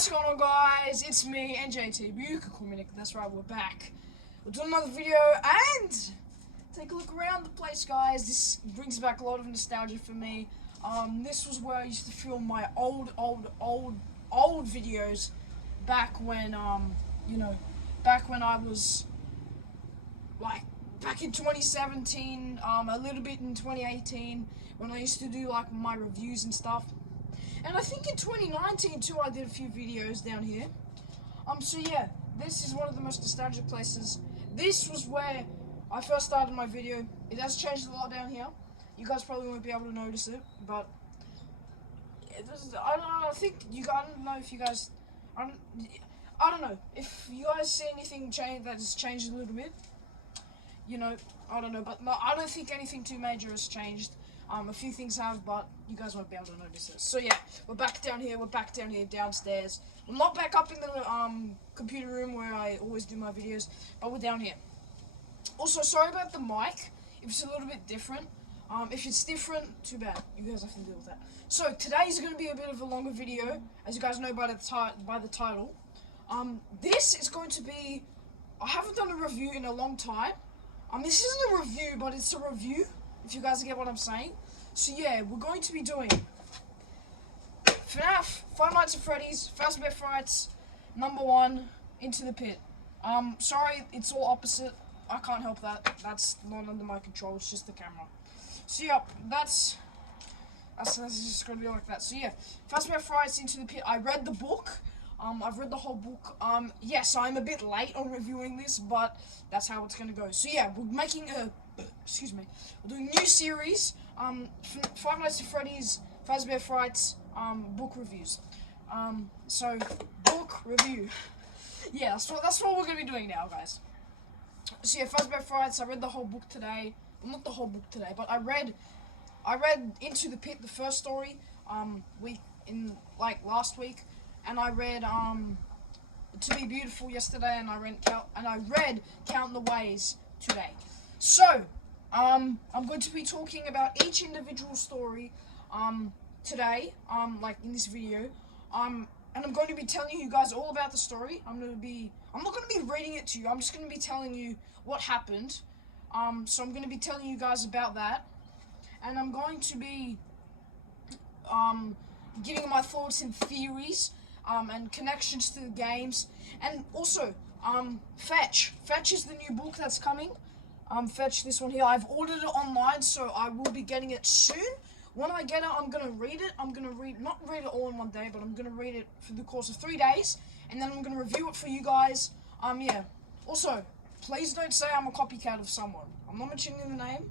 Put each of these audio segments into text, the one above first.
What's going on, guys? It's me, NJT, but you can call me Nick. That's right, we're back. We're doing another video, and take a look around the place, guys. This brings back a lot of nostalgia for me. This was where I used to film my old videos back when, back when I was, like, back in 2017, a little bit in 2018, when I used to do, like, my reviews and stuff. And I think in 2019 too, I did a few videos down here. So yeah, this is one of the most nostalgic places. This was where I first started my video. It has changed a lot down here. You guys probably won't be able to notice it, but I don't know. I think you guys. I don't know if you guys. I don't know if you guys see anything change that has changed a little bit. You know, I don't know, but no, I don't think anything too major has changed. A few things have, but you guys won't be able to notice it. So yeah, we're back down here. We're back down here downstairs. We're not back up in the computer room where I always do my videos, but we're down here. Also, sorry about the mic. If it's a little bit different. If it's different, too bad. You guys have to deal with that. So today's going to be a bit of a longer video, as you guys know by the title. This is going to be. I haven't done a review in a long time. This isn't a review, but it's a review. If you guys get what I'm saying. So yeah, we're going to be doing FNAF, Five Nights at Freddy's, Fazbear Frights, #1, Into the Pit. Sorry, it's all opposite. I can't help that. That's not under my control. It's just the camera. So yeah, that's just gonna be like that. So yeah, Fazbear Frights, Into the Pit. I read the book. I've read the whole book. Yes, I'm a bit late on reviewing this, but that's how it's gonna go. So yeah, we're making a. Excuse me. We're doing a new series. Five Nights at Freddy's, Fazbear Frights, book reviews. So book review. Yeah, that's what we're gonna be doing now, guys. So yeah, Fazbear Frights. I read the whole book today. Well, not the whole book today, but I read Into the Pit, the first story, last week, and I read To Be Beautiful yesterday, and I read Counting the Ways today. So, I'm going to be talking about each individual story, today, like in this video, and I'm going to be telling you guys all about the story. I'm not going to be reading it to you. I'm just going to be telling you what happened. So I'm going to be telling you guys about that, and I'm going to be, giving my thoughts and theories, and connections to the games, and also, Fetch. Fetch is the new book that's coming. Fetch, this one here. I've ordered it online, so I will be getting it soon. When I get it, I'm going to read it. I'm going to not read it all in one day, but I'm going to read it for the course of 3 days, and then I'm going to review it for you guys. Yeah. Also, please don't say I'm a copycat of someone. I'm not mentioning the name,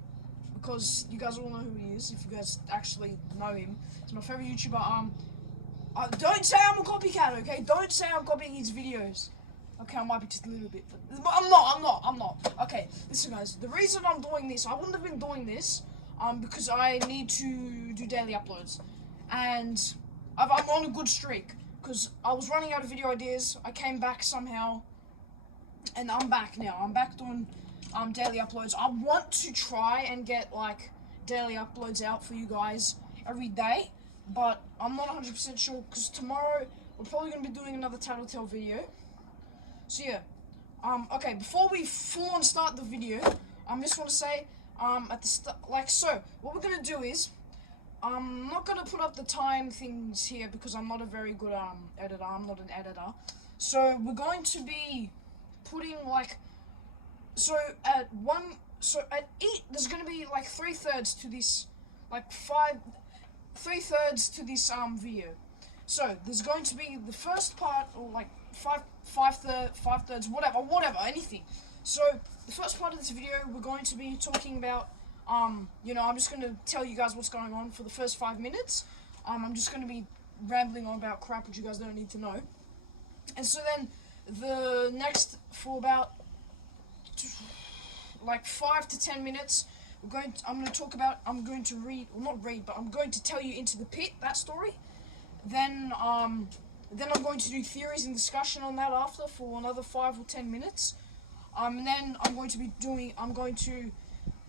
because you guys all know who he is, if you guys actually know him. He's my favorite YouTuber. Don't say I'm a copycat, okay? Don't say I'm copying his videos. Okay, I might be just a little bit, but I'm not. Okay, listen guys, the reason I'm doing this, I wouldn't have been doing this, because I need to do daily uploads, and I'm on a good streak, because I was running out of video ideas. I came back somehow, and I'm back now. I'm back doing, daily uploads. I want to try and get, like, daily uploads out for you guys every day, but I'm not 100% sure, because tomorrow, we're probably going to be doing another Tattletale video. So yeah, okay, before we full on start the video, I just want to say, at the start, what we're gonna do is, I'm not gonna put up the time things here because I'm not a very good, editor. I'm not an editor. So we're going to be putting, there's gonna be, like, 3/3 to this, like, 3/3 to this, video. So there's going to be the first part, or like five thirds, whatever, anything. So the first part of this video, we're going to be talking about, I'm just going to tell you guys what's going on for the first 5 minutes. I'm just going to be rambling on about crap which you guys don't need to know. And so then the next, for about like 5 to 10 minutes, I'm going to read, well, not read, but I'm going to tell you Into the Pit, that story. Then I'm going to do theories and discussion on that after for another 5 or 10 minutes. And then I'm going to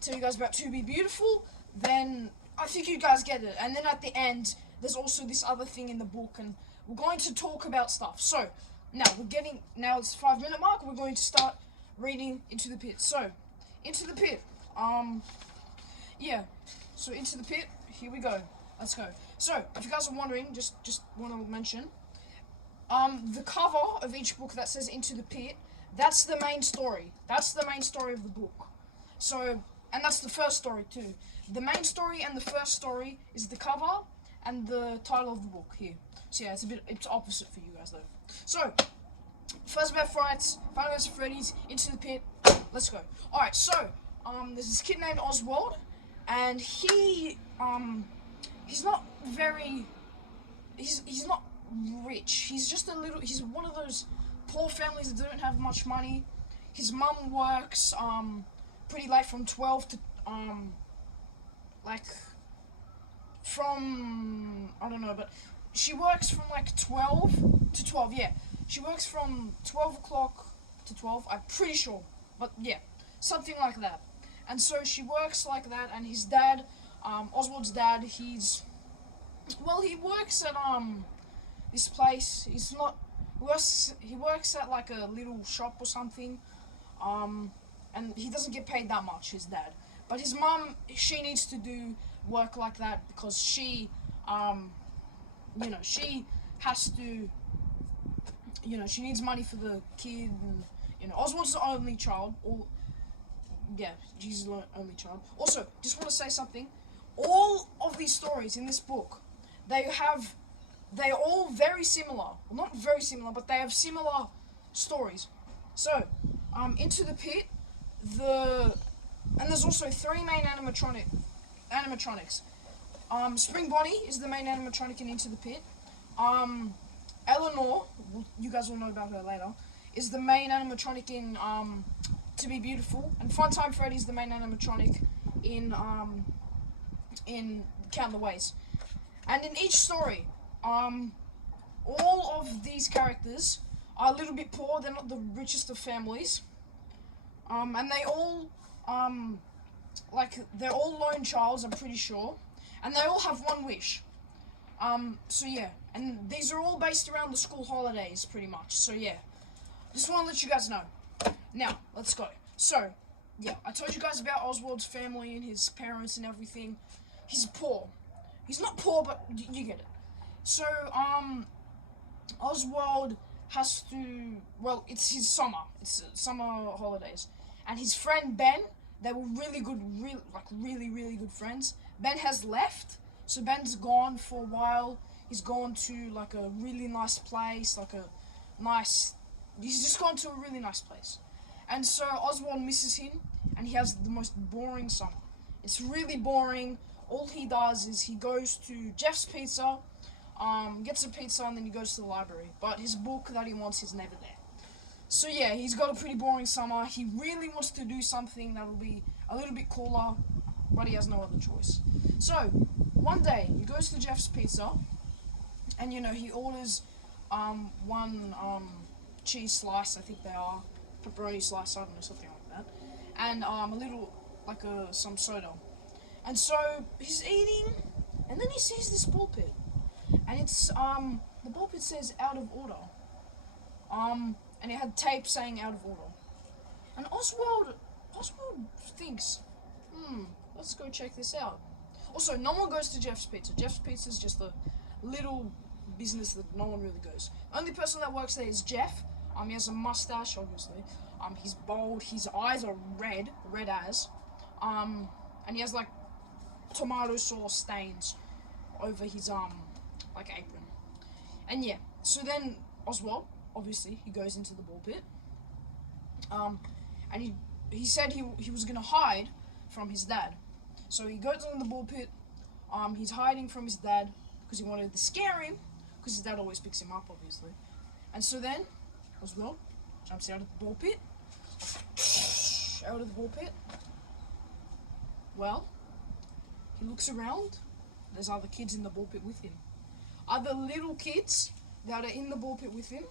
tell you guys about To Be Beautiful. Then I think you guys get it. And then at the end, there's also this other thing in the book, and we're going to talk about stuff. So now it's 5-minute mark. We're going to start reading Into the Pit. So Into the Pit. Yeah. So Into the Pit. Here we go. Let's go. So if you guys are wondering, just want to mention, the cover of each book that says Into the Pit, that's the main story. That's the main story of the book. So, and that's the first story too. The main story and the first story is the cover and the title of the book here. So yeah, it's opposite for you guys though. So, Fazbear, Frights, Final Fantasy Freddy's, Into the Pit. Let's go. Alright, so, there's this kid named Oswald, and he's not very, he's not rich. He's just he's one of those poor families that don't have much money. His mum works, pretty late from 12 to, I don't know, but she works from 12 to 12, yeah. She works from 12 o'clock to 12, I'm pretty sure, but yeah, something like that. And so she works like that, and his dad, Oswald's dad, he works at, this place. He works at a little shop or something, and he doesn't get paid that much, his dad. But his mum, she needs to do work like that because she has to, she needs money for the kid, and, Oswald's the only child, he's the only child. Also, just want to say something, all of these stories in this book, they're all very similar. Well, not very similar, but they have similar stories. So, Into the Pit, and there's also 3 main animatronics. Spring Bonnie is the main animatronic in Into the Pit. Eleanor, you guys will know about her later, is the main animatronic in To Be Beautiful, and Funtime Freddy is the main animatronic in Count the Ways. And in each story, all of these characters are a little bit poor. They're not the richest of families, and they all they're all lone childs, I'm pretty sure, and they all have one wish. So yeah, and these are all based around the school holidays, pretty much. So yeah, just want to let you guys know. Now, let's go. So, yeah, I told you guys about Oswald's family and his parents and everything. He's poor. He's not poor, but you get it. So, Oswald has to, it's his summer. It's summer holidays. And his friend Ben, they were really good, really good friends. Ben has left, so Ben's gone for a while. He's gone to, a really nice place, he's just gone to a really nice place. And so Oswald misses him, and he has the most boring summer. It's really boring. All he does is he goes to Jeff's Pizza, gets a pizza, and then he goes to the library. But his book that he wants is never there. So yeah, he's got a pretty boring summer. He really wants to do something that will be a little bit cooler, but he has no other choice. So, one day, he goes to Jeff's Pizza, and he orders one cheese slice, I think they are, pepperoni slice, I don't know, something like that, and a little, some soda. And so, he's eating, and then he sees this ball pit, and it's, the ball pit says out of order, and it had tape saying out of order. And Oswald thinks, let's go check this out. Also, no one goes to Jeff's Pizza. Jeff's Pizza is just a little business that no one really goes. The only person that works there is Jeff. He has a mustache, obviously. He's bald. His eyes are red as. And he has tomato sauce stains over his apron. And yeah, so then Oswald, obviously, he goes into the ball pit. And he said he was gonna hide from his dad. So he goes in the ball pit. He's hiding from his dad because he wanted to scare him, because his dad always picks him up, obviously. And so then Oswald jumps out of the ball pit. Out of the ball pit. Well, he looks around. There's other kids in the ball pit with him. Other little kids that are in the ball pit with him.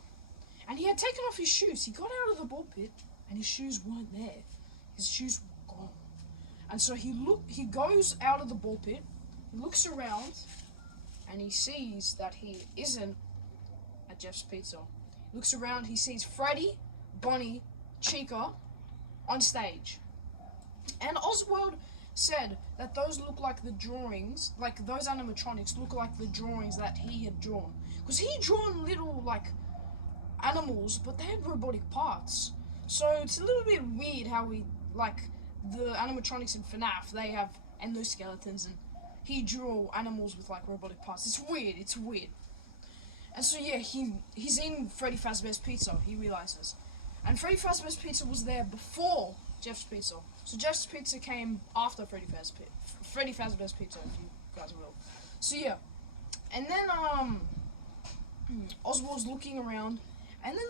And he had taken off his shoes. He got out of the ball pit, and his shoes weren't there. His shoes were gone. And so he goes out of the ball pit, he looks around, and he sees that he isn't at Jeff's Pizza. Looks around, he sees Freddy, Bonnie, Chica on stage. And Oswald said that those look like the drawings, like those animatronics look like the drawings that he had drawn. Because he drawn little, like, animals, but they had robotic parts. So it's a little bit weird how we, like, the animatronics in FNAF, they have endoskeletons, and he drew animals with, like, robotic parts. It's weird. And so, yeah, he's in Freddy Fazbear's Pizza, he realizes. And Freddy Fazbear's Pizza was there before Jeff's Pizza. So Jeff's Pizza came after Freddy Fazbear's Pizza, if you guys will. So, yeah. And then, Oswald's looking around, and then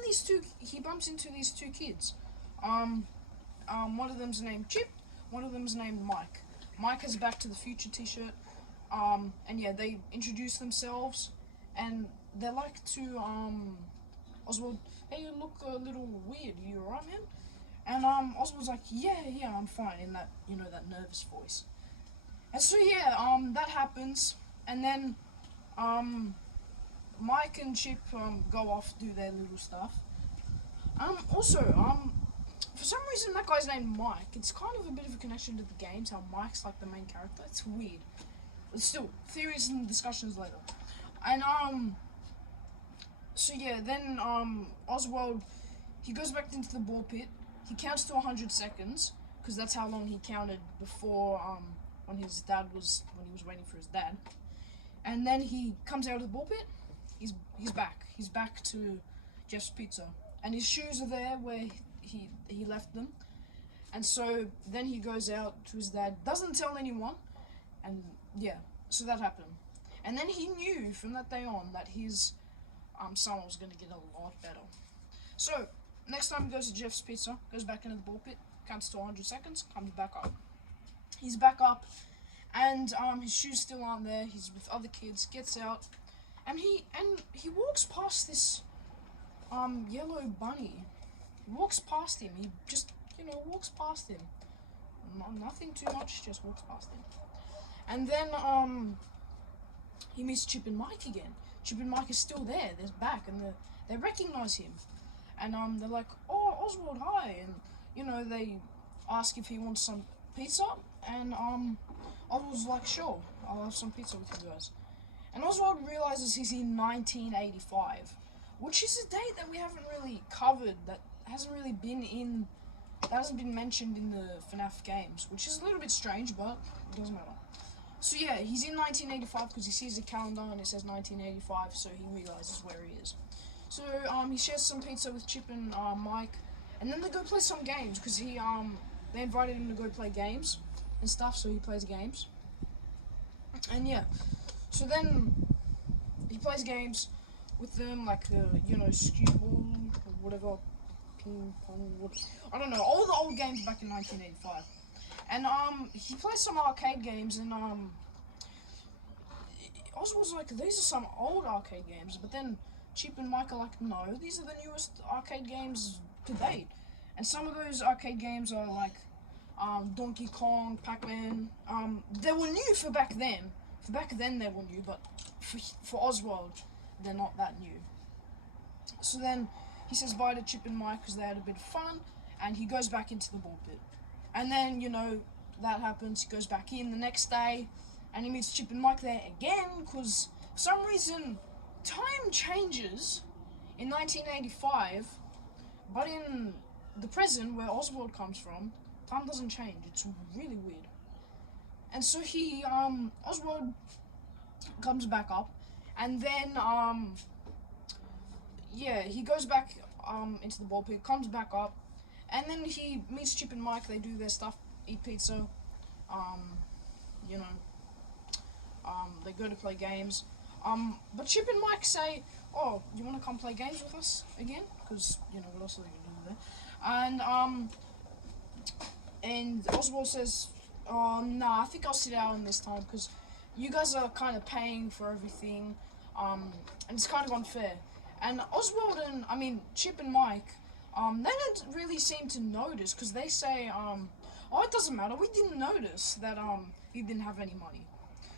he bumps into these two kids. One of them's named Chip, one of them's named Mike. Mike has a Back to the Future t-shirt, and yeah, they introduce themselves, and they like to, Oswald, hey, you look a little weird, you alright, man? And, Oswald's like, yeah, I'm fine, in that, that nervous voice. And so, yeah, that happens, and then, Mike and Chip, go off, do their little stuff. Also, for some reason that guy's named Mike. It's kind of a bit of a connection to the games, how Mike's like the main character. It's weird. But still, theories and discussions later. And, so yeah, then, Oswald, he goes back into the ball pit. He counts to 100 seconds, because that's how long he counted before, when he was waiting for his dad. And then he comes out of the ball pit. He's back. He's back to Jeff's Pizza. And his shoes are there where he left them. And so then he goes out to his dad, doesn't tell anyone, and yeah, so that happened. And then he knew from that day on that his son was going to get a lot better. So, next time he goes to Jeff's Pizza, goes back into the ball pit, counts to 100 seconds, comes back up. He's back up, and his shoes still aren't there. He's with other kids, gets out, and he walks past this yellow bunny. He walks past him. He just, walks past him. Nothing too much, just walks past him. And then he meets Chip and Mike again. Chip and Mike is still there. They're back, and they recognize him. And they're like, "Oh, Oswald, hi!" And they ask if he wants some pizza. And Oswald's like, "Sure, I'll have some pizza with you guys." And Oswald realizes he's in 1985, which is a date that we haven't really covered. That hasn't been mentioned in the FNAF games, which is a little bit strange, but it doesn't matter. So yeah, he's in 1985 because he sees the calendar and it says 1985, so he realizes where he is. So he shares some pizza with Chip and Mike, and then they go play some games because they invited him to go play games and stuff, so he plays games. And yeah, so then he plays games with them, like skee ball or whatever, ping pong, I don't know, all the old games back in 1985. And he plays some arcade games, and Oswald's like, these are some old arcade games, but then Chip and Mike are like, no, these are the newest arcade games to date. And some of those arcade games are like Donkey Kong, Pac-Man. They were new for back then. For back then they were new, but for Oswald, they're not that new. So then he says bye to Chip and Mike because they had a bit of fun, and he goes back into the ball pit. And then, that happens, he goes back in the next day, and he meets Chip and Mike there again, because for some reason, time changes in 1985, but in the present, where Oswald comes from, time doesn't change. It's really weird. And so Oswald comes back up, and then, he goes back into the ball pit, comes back up, and then he meets Chip and Mike. They do their stuff, eat pizza, they go to play games. But Chip and Mike say, "Oh, you want to come play games with us again? Because what else are they gonna do there?" And Oswald says, "Oh, nah, I think I'll sit out on this time because you guys are kind of paying for everything, and it's kind of unfair." And Chip and Mike, they don't really seem to notice because they say, "Oh, it doesn't matter. We didn't notice that he didn't have any money."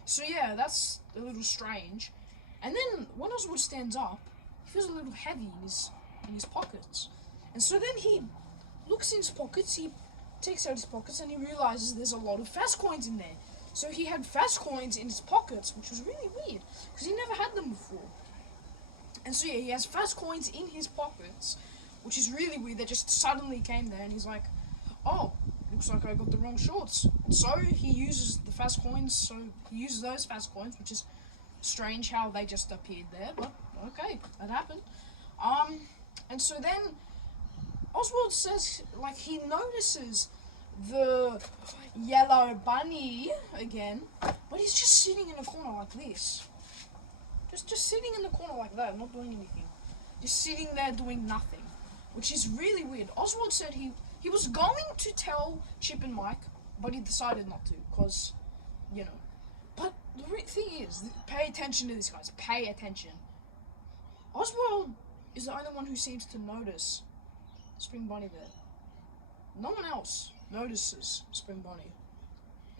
So yeah, that's a little strange. And then when Oswald stands up, he feels a little heavy in his pockets. And so then he looks in his pockets, he takes out his pockets, and he realizes there's a lot of fast coins in there. So he had fast coins in his pockets, which was really weird, because he never had them before. And so yeah, he has fast coins in his pockets, which is really weird. They just suddenly came there, and he's like, oh, looks like I got the wrong shorts. And so he uses the fast coins, so he uses those fast coins, which is strange how they just appeared there, but okay, that happened. And so then Oswald says, like, he notices the yellow bunny again, but he's just sitting in a corner like this. Just sitting in the corner like that, not doing anything. Just sitting there doing nothing, which is really weird. Oswald said he was going to tell Chip and Mike, but he decided not to, because, you know. But the thing is, pay attention to this, guys. Pay attention. Oswald is the only one who seems to notice Spring Bonnie there. No one else notices Spring Bonnie.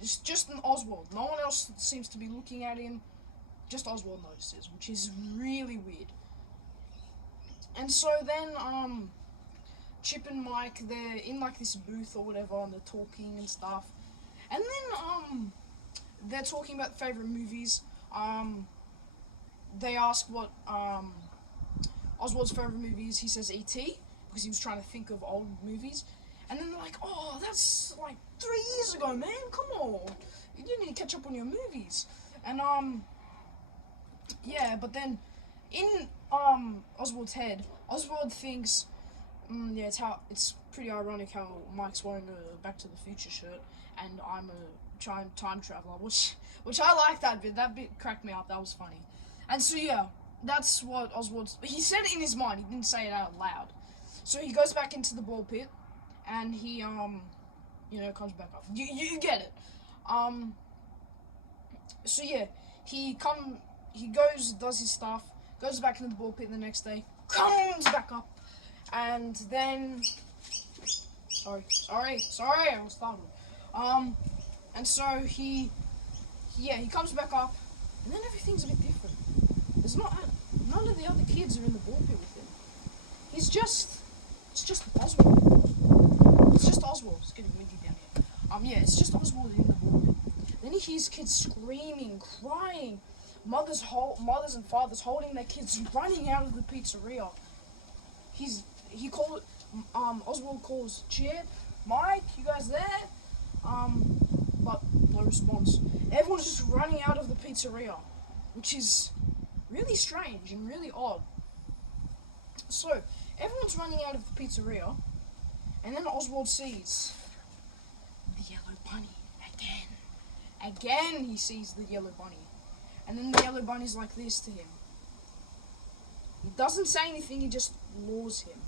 It's just an Oswald. No one else seems to be looking at him. Just Oswald notices, which is really weird. And so then, Chip and Mike, they're in like this booth or whatever, and they're talking and stuff. And then, they're talking about favorite movies. They ask what, Oswald's favorite movie is. He says E.T., because he was trying to think of old movies. And then they're like, oh, that's like 3 years ago, man, come on. You need to catch up on your movies. And, yeah, but then in Oswald's head, Oswald thinks, yeah, it's pretty ironic how Mike's wearing a Back to the Future shirt, and I'm a time traveler, which I like that bit. That bit cracked me up. That was funny. And so yeah, that's what he said in his mind. He didn't say it out loud. So he goes back into the ball pit, and he comes back up. You get it. So yeah, he goes, does his stuff, goes back into the ball pit the next day, comes back up, and then, sorry, I was startled. And so he comes back up, and then everything's a bit different. There's none of the other kids are in the ball pit with him. It's just Oswald. It's just Oswald. It's getting windy down here. Yeah, it's just Oswald in the ball pit. Then he hears kids screaming, crying, mothers and fathers holding their kids, running out of the pizzeria. Oswald calls Chip, Mike, you guys there? But no response. Everyone's just running out of the pizzeria, which is really strange and really odd. So, everyone's running out of the pizzeria, and then Oswald sees the yellow bunny again. Again he sees the yellow bunny. And then the yellow bunny's like this to him. He doesn't say anything, he just lures him.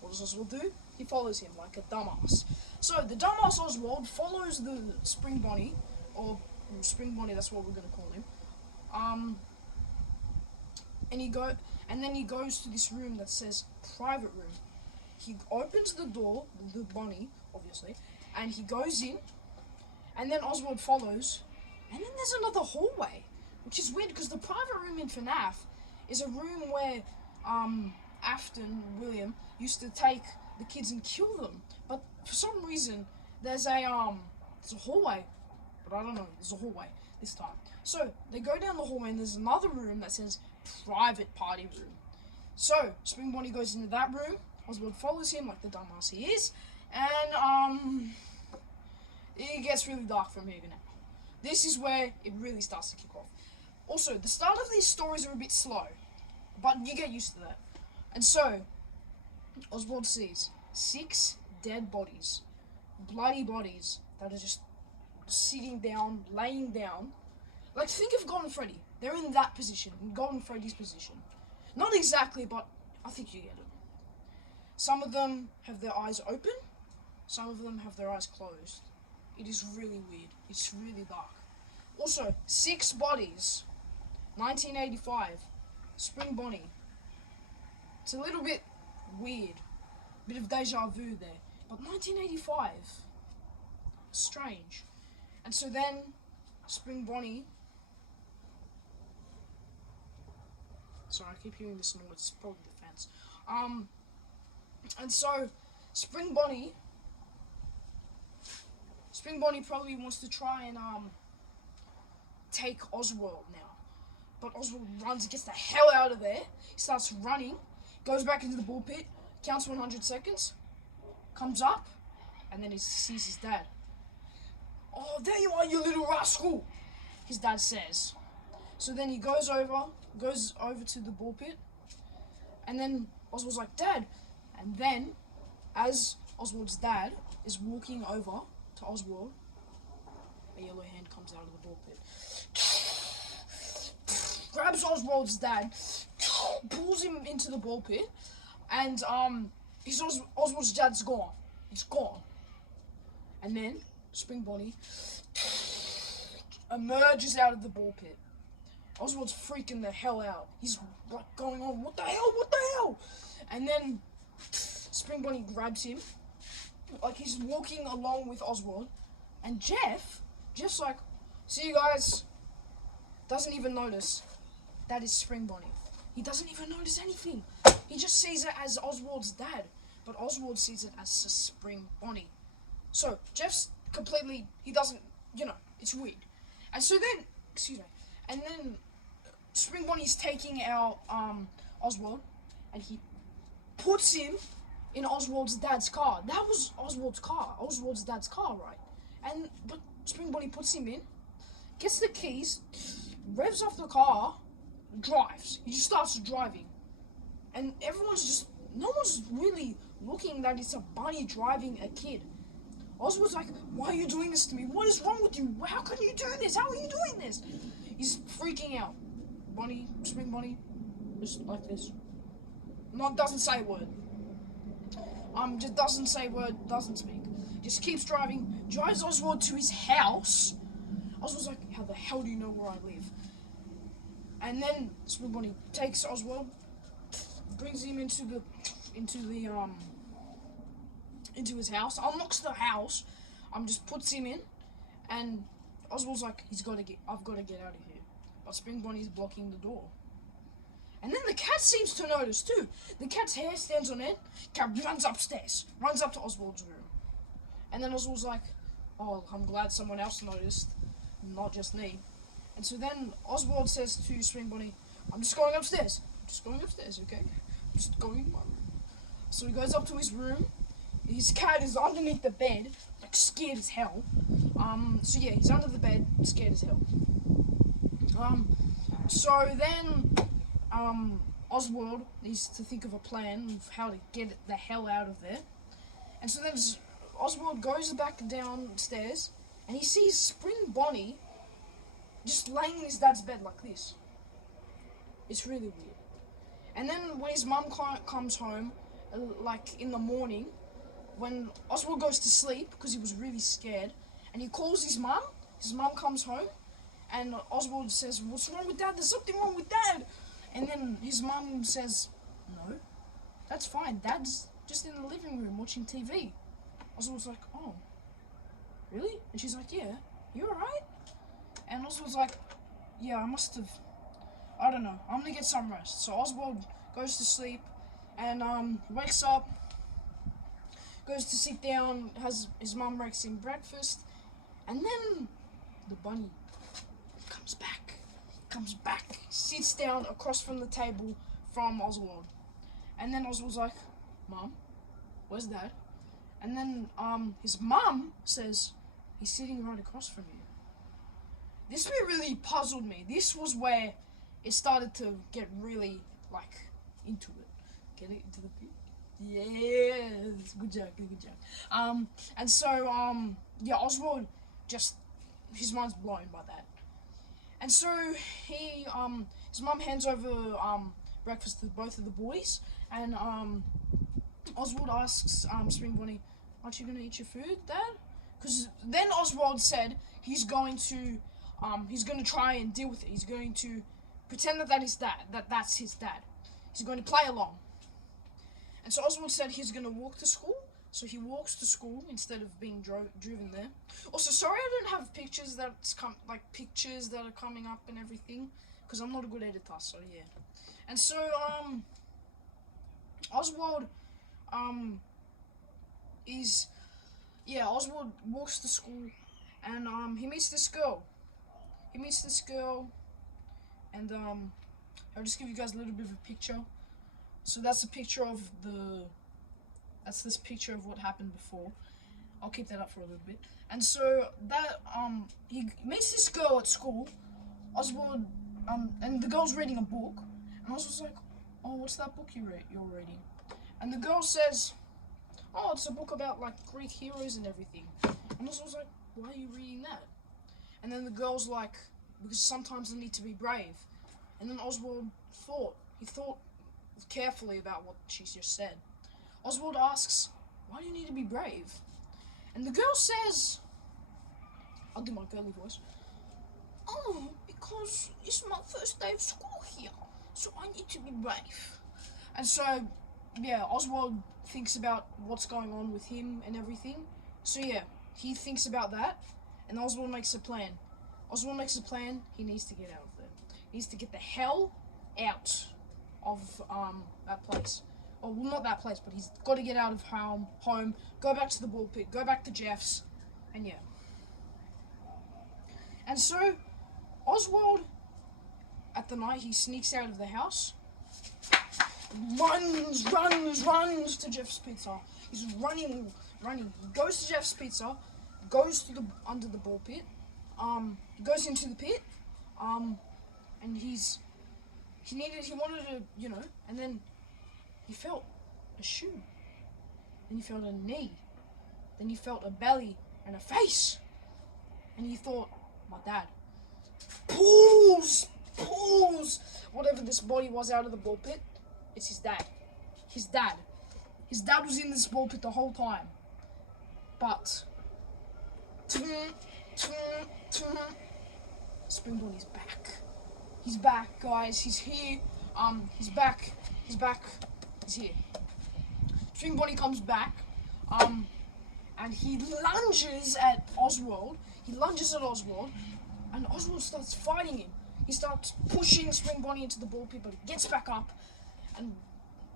What does Oswald do? He follows him like a dumbass. So the dumbass Oswald follows the Spring Bonnie, or Spring Bonnie, that's what we're gonna call him. And then he goes to this room that says private room. He opens the door, the bunny, obviously, and he goes in, and then Oswald follows, and then there's another hallway, which is weird because the private room in FNAF is a room where Afton, William, used to take the kids and kill them. But for some reason, there's a hallway, but I don't know, there's a hallway this time. So they go down the hallway and there's another room that says private party room. So Spring Bonnie goes into that room, Oswald follows him like the dumbass he is, and it gets really dark from here now. This is where it really starts to kick off. Also, the start of these stories are a bit slow, but you get used to that. And so, Oswald sees 6 dead bodies, bloody bodies, that are just sitting down, laying down. Like, think of Golden Freddy. They're in that position, in Golden Freddy's position. Not exactly, but I think you get it. Some of them have their eyes open, some of them have their eyes closed. It is really weird. It's really dark. Also, 6 bodies. 1985. Spring Bonnie. It's a little bit weird. Bit of deja vu there. But 1985. Strange. And so then, Spring Bonnie. Sorry, I keep hearing this noise. It's probably the fence. And so Spring Bonnie probably wants to try and take Oswald now. But Oswald runs, gets the hell out of there. He starts running, goes back into the ball pit, counts 100 seconds, comes up, and then he sees his dad. "Oh, there you are, you little rascal," his dad says. So then he goes over to the ball pit, and then Oswald's like, "Dad." And then, as Oswald's dad is walking over to Oswald, a yellow hand comes out of the ball pit, grabs Oswald's dad, pulls him into the ball pit, and Oswald's dad's gone. It's gone. And then Spring Bonnie emerges out of the ball pit. Oswald's freaking the hell out. He's like going on, what the hell? And then Spring Bonnie grabs him, like he's walking along with Oswald, and Jeff's like, "See you guys." Doesn't even notice that is Spring Bonnie. He doesn't even notice anything. He just sees it as Oswald's dad, but Oswald sees it as Spring Bonnie. So Jeff's completely, he doesn't, it's weird. And so then, and then Spring Bonnie's taking out Oswald, and he puts him in Oswald's dad's car. That was Oswald's dad's car, right? But Spring Bonnie puts him in, gets the keys, revs off the car, drives. He just starts driving. And no one's really looking that it's a bunny driving a kid. Oswald's like, "Why are you doing this to me? What is wrong with you? How can you do this? How are you doing this?" He's freaking out. Spring Bonnie, just like this. Doesn't say a word. Just doesn't say a word, doesn't speak. Just keeps driving, drives Oswald to his house. Oswald's like, "How the hell do you know where I live?" And then Spring Bonnie takes Oswald, brings him into his house, unlocks the house, just puts him in, and Oswald's like, I've got to get out of here. But Spring Bonnie's blocking the door. And then the cat seems to notice too. The cat's hair stands on end. Cat runs upstairs, runs up to Oswald's room. And then Oswald's like, "Oh, I'm glad someone else noticed, not just me." And so then Oswald says to Spring Bonnie, "I'm just going upstairs. Okay? I'm just going to my room." So he goes up to his room. His cat is underneath the bed, like scared as hell. So yeah, he's under the bed, scared as hell. So then, Oswald needs to think of a plan of how to get the hell out of there. And so then Oswald goes back downstairs, and he sees Spring Bonnie just laying in his dad's bed like this. It's really weird. And then when his mum comes home, like in the morning, when Oswald goes to sleep because he was really scared, and he calls his mum comes home, and Oswald says, "What's wrong with Dad? There's something wrong with Dad." And then his mum says, "No, that's fine. Dad's just in the living room watching TV." Oswald's like, "Oh, really?" And she's like, "Yeah, you alright?" And Oswald's like, "Yeah, I don't know. I'm gonna get some rest." So Oswald goes to sleep, and wakes up, goes to sit down, his mum makes him breakfast, and then the bunny comes back, sits down across from the table from Oswald. And then Oswald's like, "Mum, where's Dad?" And then his mum says, "He's sitting right across from you." This bit really puzzled me. This was where it started to get really, into it. Get it into the bit? Yes, good job. And so, yeah, Oswald his mind's blown by that. And so his mum hands over breakfast to both of the boys, and Oswald asks Spring Bonnie, "Aren't you gonna eat your food, Dad?" Because then Oswald said he's going to try and deal with it. He's going to pretend that's his dad. He's going to play along. And so Oswald said he's going to walk to school So he walks to school instead of being driven there. Also, sorry I don't have pictures pictures that are coming up and everything, because I'm not a good editor. So yeah. And so Oswald Oswald walks to school, and he meets this girl. And I'll just give you guys a little bit of a picture. So that's this picture of what happened before. I'll keep that up for a little bit. And so that he meets this girl at school. Oswald and the girl's reading a book, and Oswald's like, "Oh, what's that book you're reading?" And the girl says, "Oh, it's a book about like Greek heroes and everything." And Oswald's like, "Why are you reading that?" And then the girl's like, "Because sometimes I need to be brave." And then Oswald thought carefully about what she just said. Oswald asks, "Why do you need to be brave?" And the girl says, I'll do my girly voice, "Oh, because it's my first day of school here, so I need to be brave." And so, yeah, Oswald thinks about what's going on with him and everything. So yeah, he thinks about that, and Oswald makes a plan. He needs to get out of there. He needs to get the hell out of that place. Well, not that place, but he's got to get out of home, go back to the ball pit, go back to Jeff's, and yeah. And so, Oswald, at the night, he sneaks out of the house, runs to Jeff's Pizza. He's running. He goes to Jeff's Pizza, goes to under the ball pit, he goes into the pit, and he wanted to, and then he felt a shoe, then he felt a knee, then he felt a belly and a face, and he thought, my dad. Pulls whatever this body was out of the ball pit. It's his dad. His dad was in this ball pit the whole time. But Spring Bonnie's back. He's back, guys. He's here. He's back. He's here. Spring Bonnie comes back. And he lunges at Oswald. And Oswald starts fighting him. He starts pushing Spring Bonnie into the ball pit, but he gets back up, and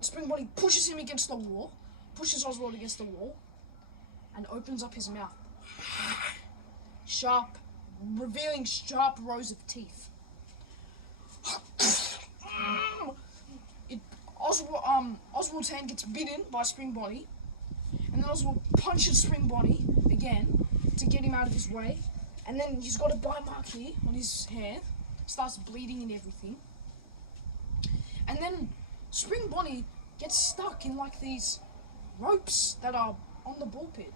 Spring Bonnie pushes him against the wall, pushes Oswald against the wall, and opens up his mouth. Revealing sharp rows of teeth. Oswald's hand gets bitten by Spring Bonnie, and then Oswald punches Spring Bonnie again to get him out of his way, and then he's got a bite mark here on his hand, starts bleeding and everything, and then Spring Bonnie gets stuck in like these ropes that are on the ball pit.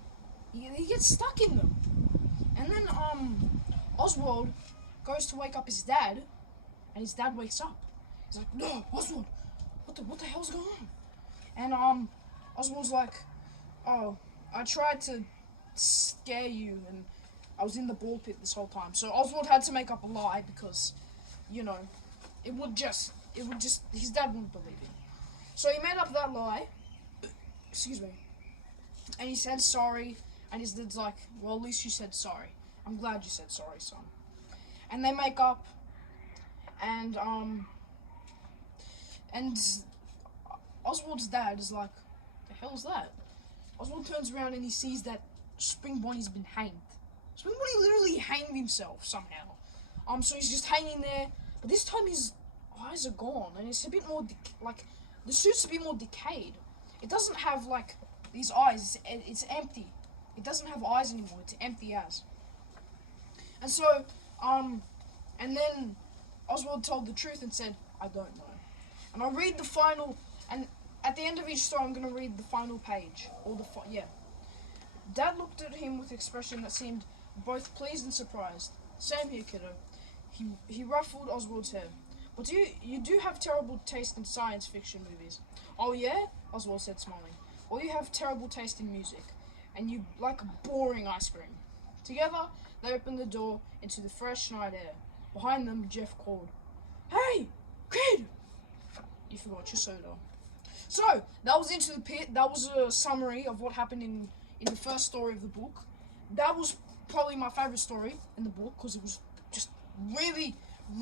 He gets stuck in them, and then Oswald goes to wake up his dad, and his dad wakes up. He's like, "No, Oswald, what the hell's going on?" And Oswald's like, "Oh, I tried to scare you, and I was in the ball pit this whole time." So Oswald had to make up a lie because, it would just, his dad wouldn't believe him. So he made up that lie, excuse me, and he said sorry, and his dad's like, "Well, at least you said sorry. I'm glad you said sorry, son." And they make up, and Oswald's dad is like, "The hell's that?" Oswald turns around and he sees that Spring Bonnie's been hanged. Spring Bonnie literally hanged himself somehow. So he's just hanging there, but this time his eyes are gone, and it's a bit more the suit's a bit more decayed. It doesn't have like these eyes. It's empty. It doesn't have eyes anymore. It's empty as. And so, and then Oswald told the truth and said, "I don't know." And I'll read the final, and at the end of each story, I'm going to read the final page. Dad looked at him with an expression that seemed both pleased and surprised. "Same here, kiddo." He ruffled Oswald's hair. "But you do have terrible taste in science fiction movies." "Oh yeah?" Oswald said, smiling. "Well, you have terrible taste in music, and you like boring ice cream." Together, they opened the door into the fresh night air. Behind them, Jeff called, "Hey, kid! You forgot your soda." So that was Into the Pit. That was a summary of what happened in the first story of the book. That was probably my favorite story in the book because it was just really,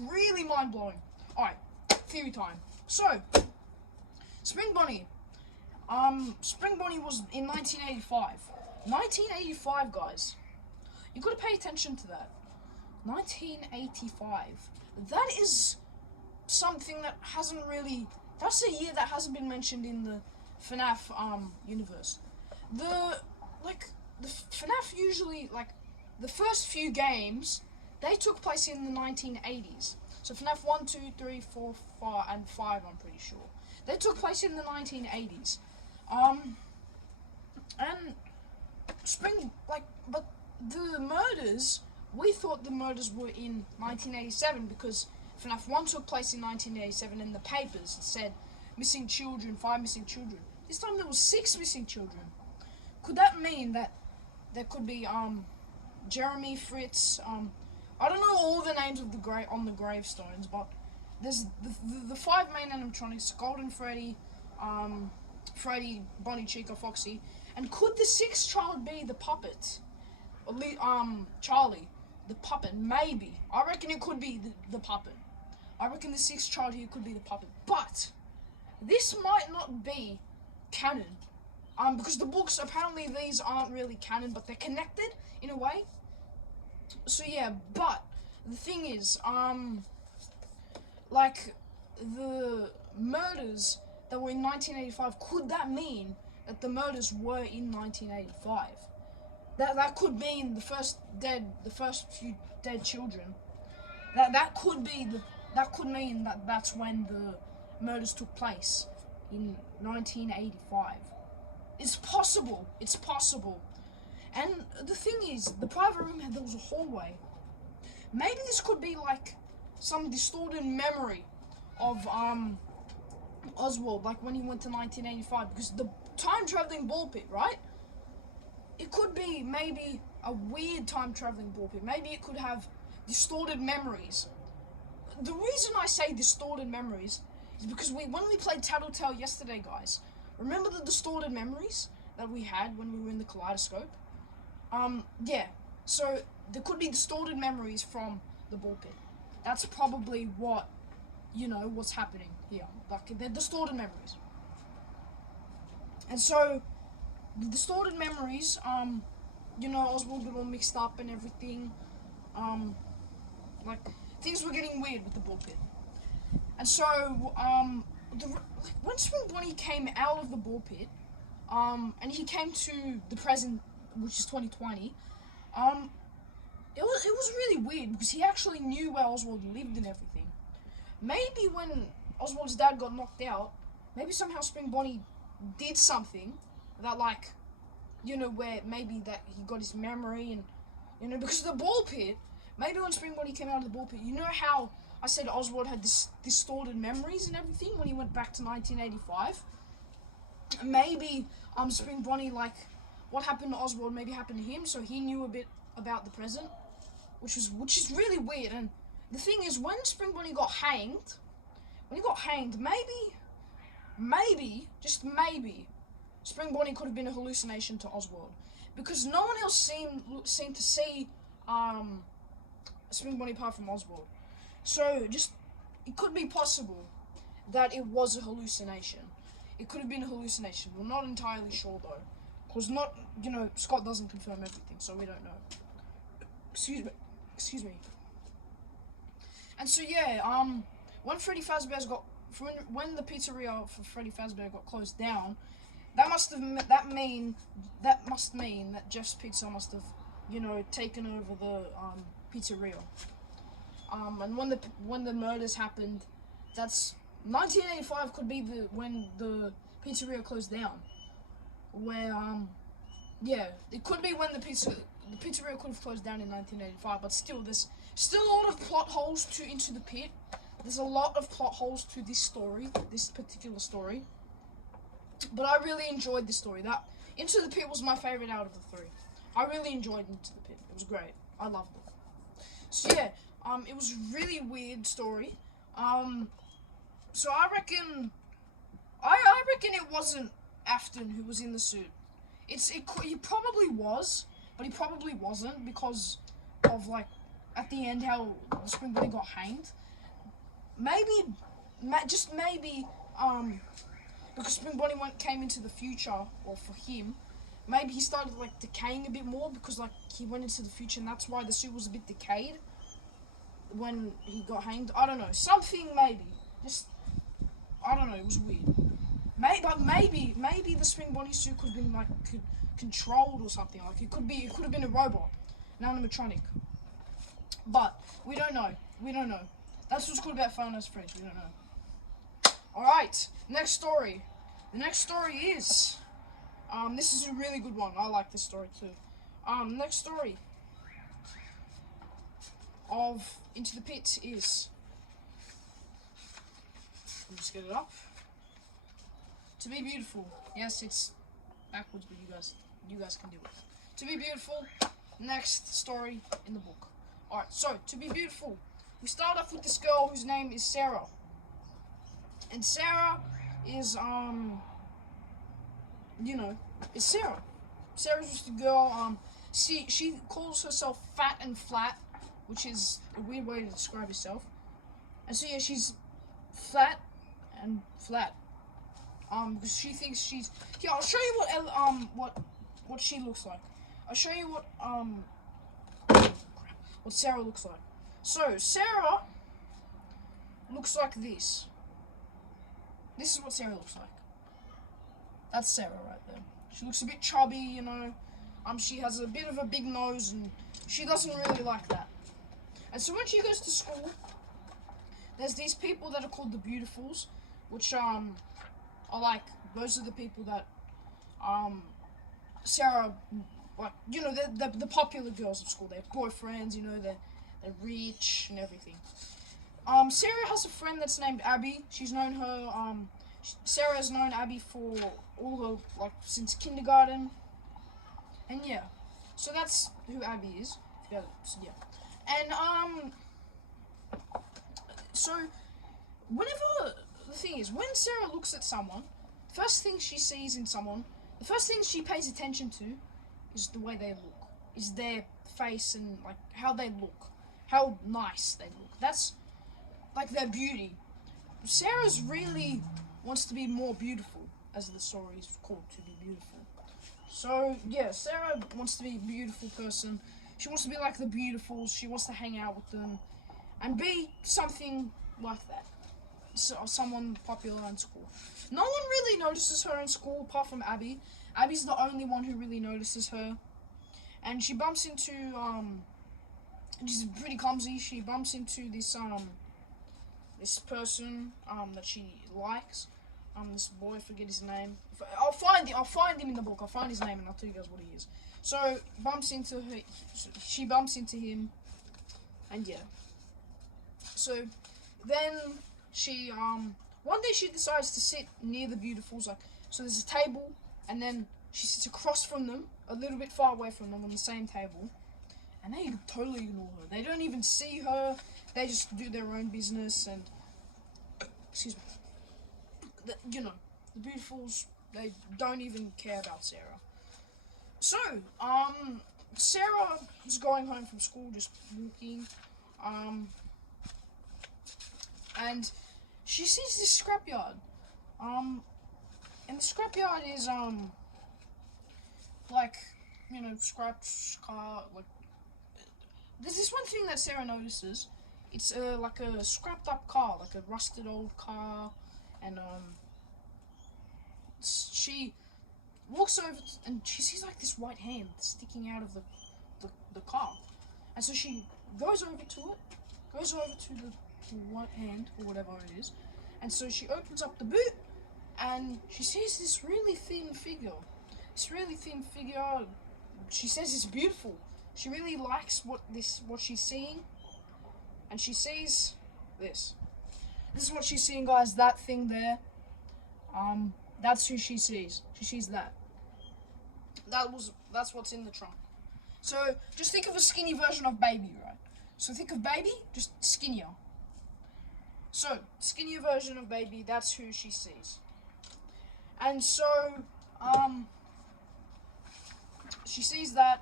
really mind blowing. All right, theory time. So, Spring Bonnie. Spring Bonnie was in 1985. 1985, guys. You got to pay attention to that. 1985. That is something that hasn't really. That's a year that hasn't been mentioned in the FNAF universe. The FNAF usually, like, the first few games, they took place in the 1980s. So FNAF 1, 2, 3, 4, 5, and 5, I'm pretty sure. They took place in the 1980s. And but the murders, we thought the murders were in 1987 because FNAF 1 took place in 1987 in the papers. It said, missing children, 5 missing children. This time there was 6 missing children. Could that mean that there could be, Jeremy, Fritz, I don't know all the names of on the gravestones, but there's the 5 main animatronics: Golden Freddy, Freddy, Bonnie, Chica, Foxy, and could the 6th child be the puppet? Charlie, the puppet, maybe. I reckon it could be the puppet. I reckon the 6th child here could be the puppet, but this might not be canon. Because the books, apparently these aren't really canon, but they're connected in a way. So yeah, but the thing is, like, the murders that were in 1985, could that mean that the murders were in 1985? That could mean the first few dead children. That could mean that that's when the murders took place in 1985. It's possible. It's possible. And the thing is, the private room there was a hallway. Maybe this could be like some distorted memory of Oswald, like when he went to 1985, because the time traveling ball pit, right? It could be maybe a weird time traveling ball pit. Maybe it could have distorted memories. The reason I say distorted memories is because when we played Tattletale yesterday, guys, remember the distorted memories that we had when we were in the kaleidoscope? Yeah. So there could be distorted memories from the ball pit. That's probably what's happening here. Like, they're distorted memories. And so the distorted memories, Oswald got all mixed up and everything. Like, things were getting weird with the ball pit. And so, when Spring Bonnie came out of the ball pit, and he came to the present, which is 2020, it was really weird because he actually knew where Oswald lived and everything. Maybe when Oswald's dad got knocked out, maybe somehow Spring Bonnie did something that, like, where maybe that he got his memory and, because the ball pit, maybe when Spring Bonnie came out of the ball pit, how I said Oswald had distorted memories and everything when he went back to 1985? Maybe Spring Bonnie, like, what happened to Oswald maybe happened to him, so he knew a bit about the present, which is really weird. And the thing is, when Spring Bonnie got hanged, maybe, just maybe, Spring Bonnie could have been a hallucination to Oswald, because no one else seemed to see Spring Bonnie apart from Oswald. So it could be possible that it was a hallucination. It could have been a hallucination. We're not entirely sure though, because Scott doesn't confirm everything, so we don't know. Excuse me. And so yeah, when when the pizzeria for Freddy Fazbear got closed down, that must mean that Jeff's Pizza must have, taken over the pizzeria. And when the murders happened, that's 1985 could be when the pizzeria closed down. Where it could be when the pizzeria could have closed down in 1985, but still, there's still a lot of plot holes to Into the Pit. There's a lot of plot holes to this particular story. But I really enjoyed this story. That Into the Pit was my favorite out of the 3. I really enjoyed Into the Pit. It was great. I loved it. So yeah, it was a really weird story. So I reckon reckon it wasn't Afton who was in the suit. He probably was, but he probably wasn't because of like at the end how the Spring Bunny got hanged. Maybe, just maybe, because Spring Bunny came into the future, or for him, maybe he started like decaying a bit more because like he went into the future and that's why the suit was a bit decayed when he got hanged. I don't know, something maybe. Just I don't know. It was weird. Maybe the Spring Bunny suit could have been like controlled or something. Like it could have been a robot, an animatronic. But we don't know. We don't know. That's what's cool about Five Nights at Freddy's. We don't know. All right. Next story. The next story is this is a really good one. I like this story too. Next story of Into the Pit is. Let me just get it up. To be beautiful. Yes, it's backwards, but you guys can do it. To be beautiful. Next story in the book. All right. So to be beautiful, we start off with this girl whose name is Sarah, and Sarah is is Sarah. Sarah's just a girl. She calls herself fat and flat, which is a weird way to describe herself. And so yeah, she's fat and flat. Because she thinks she's. Here, I'll show you what she looks like. I'll show you what Sarah looks like. So Sarah looks like this. This is what Sarah looks like. That's Sarah right there. She looks a bit chubby, you know. She has a bit of a big nose, and she doesn't really like that. And so when she goes to school, there's these people that are called the Beautifuls, which are like those are the people that Sarah, like, you know, they're the popular girls of school. They have boyfriends, you know, they're rich and everything. Sarah has a friend that's named Abby. She's known her Sarah has known Abby for all her, like, since kindergarten. And yeah, so that's who Abby is. Yeah. And so whenever the thing is, when Sarah looks at someone, the first thing she sees in someone, the first thing she pays attention to is the way they look, is their face and like how they look, how nice they look. That's like their beauty. Sarah's really wants to be more beautiful, as the story is called, to be beautiful. So yeah, Sarah wants to be a beautiful person. She wants to be like the Beautifuls. She wants to hang out with them and be something like that. So, someone popular in school. No one really notices her in school apart from Abby. Abby's the only one who really notices her. And she bumps into she's pretty clumsy. She bumps into this this person that she likes. This boy, I forget his name. I'll find him in the book. I'll find his name and I'll tell you guys what he is. So bumps into her. She bumps into him, and yeah. So then she one day she decides to sit near the Beautifuls. Like, so there's a table, and then she sits across from them, a little bit far away from them, on the same table, and they totally ignore her. They don't even see her. They just do their own business, and excuse me. You know, the Beautifuls, they don't even care about Sarah. So, Sarah is going home from school, just walking, and she sees this scrapyard, and the scrapyard is, like, you know, scrapped car, like, there's this one thing that Sarah notices. It's, like a scrapped up car, like a rusted old car, and, she walks over and she sees like this white hand sticking out of the car, and so she goes over to the white hand or whatever it is, and so she opens up the boot and she sees this really thin figure. She says it's beautiful. She really likes what she's seeing, and she sees this. This is what she's seeing, guys. That thing there. That's who she sees. She sees that. That's what's in the trunk. So just think of a skinny version of Baby, right? So think of Baby, just skinnier. So skinnier version of Baby, that's who she sees. And so, she sees that,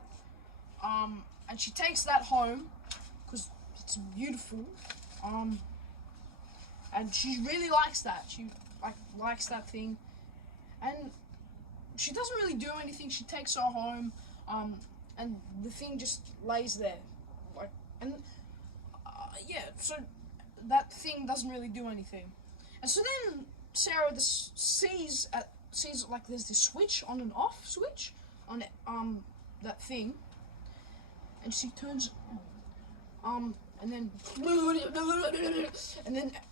and she takes that home, because it's beautiful, and she really likes that. She, likes that thing, and she doesn't really do anything. She takes her home, and the thing just lays there, yeah, so that thing doesn't really do anything. And so then Sarah sees like there's this switch on and off switch on that thing, and she turns and then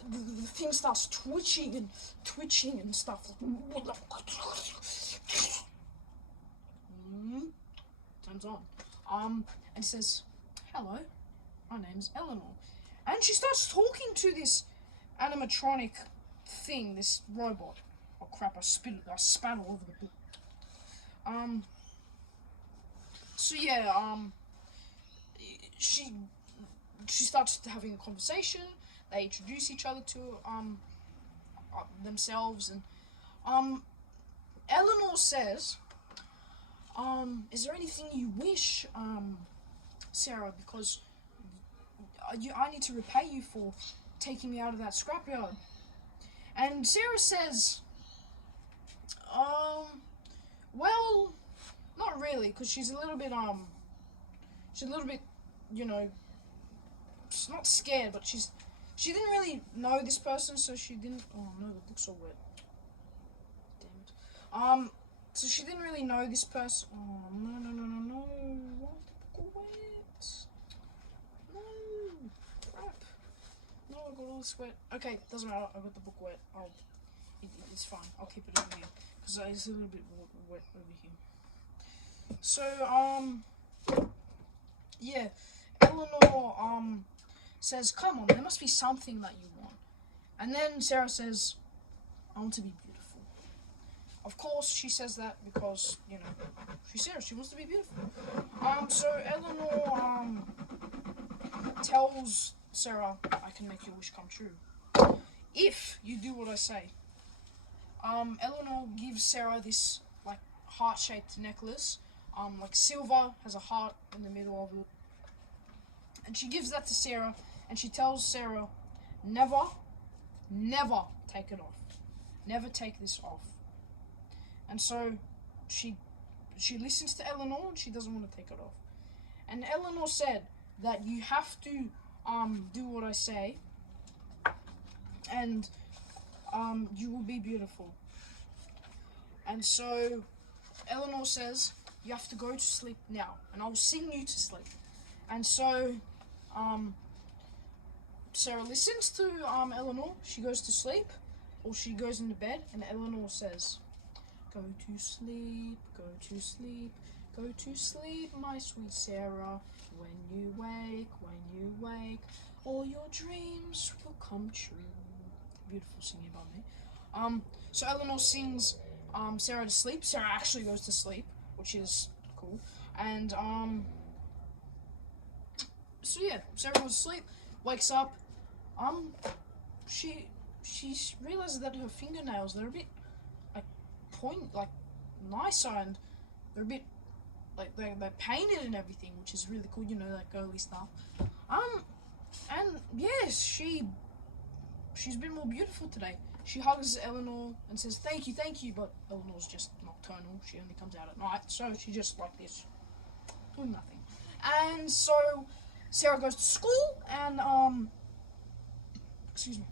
the thing starts twitching and stuff. Turns on, and says, "Hello, my name's Eleanor," and she starts talking to this animatronic thing, this robot. Oh crap! I spat all over the book. So yeah, she starts having a conversation. They introduce each other to themselves, and Eleanor says, "Is there anything you wish, Sarah? Because I need to repay you for taking me out of that scrapyard." And Sarah says, well, not really, because she's a little bit, you know, she's not scared, but she didn't really know this person, so she didn't, oh no, the book's all wet. Damn it. So she didn't really know this person. Oh, no. Why is the book all wet? No. Crap. No, I got all this wet. Okay, doesn't matter. I got the book wet. It's fine. I'll keep it over here. Because it's a little bit wet over here. So, yeah. Eleanor, says, "Come on, there must be something that you want." And then Sarah says, "I want to be beautiful." Of course, she says that because, you know, she's Sarah. She wants to be beautiful. So Eleanor, tells Sarah, "I can make your wish come true if you do what I say." Eleanor gives Sarah this, like, heart-shaped necklace. Like silver, has a heart in the middle of it. And she gives that to Sarah, and she tells Sarah, never take it off. Never take this off. And so she listens to Eleanor, and she doesn't want to take it off. And Eleanor said that you have to do what I say, and you will be beautiful. And so Eleanor says, "You have to go to sleep now, and I'll sing you to sleep." And so Sarah listens to Eleanor. She goes to sleep, or she goes into bed, and Eleanor says, "Go to sleep, go to sleep, go to sleep, my sweet Sarah. When you wake, all your dreams will come true." Beautiful singing by me. So Eleanor sings Sarah to sleep. Sarah actually goes to sleep, which is cool. And so yeah, Sarah goes to sleep, wakes up. She realizes that her fingernails, they're a bit nicer, and they're a bit they're painted and everything, which is really cool. You know, that girly stuff. And yes, she's been more beautiful today. She hugs Eleanor and says, thank you, but Eleanor's just nocturnal. She only comes out at night, so she's just like this, doing nothing. And so Sarah goes to school, and excuse me.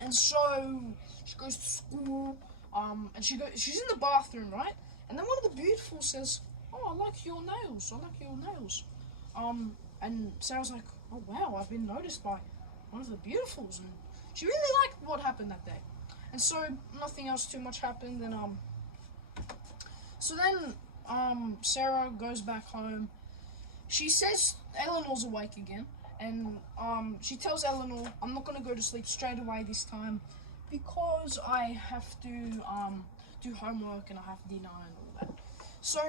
And so she goes to school, and she's in the bathroom, right? And then one of the beautifuls says, "Oh, I like your nails. And Sarah's like, "Oh wow, I've been noticed by one of the beautifuls," and she really liked what happened that day. And so nothing else too much happened. And so then Sarah goes back home. She says Eleanor's awake again, and she tells Eleanor, "I'm not gonna go to sleep straight away this time because I have to do homework and I have dinner and all that." So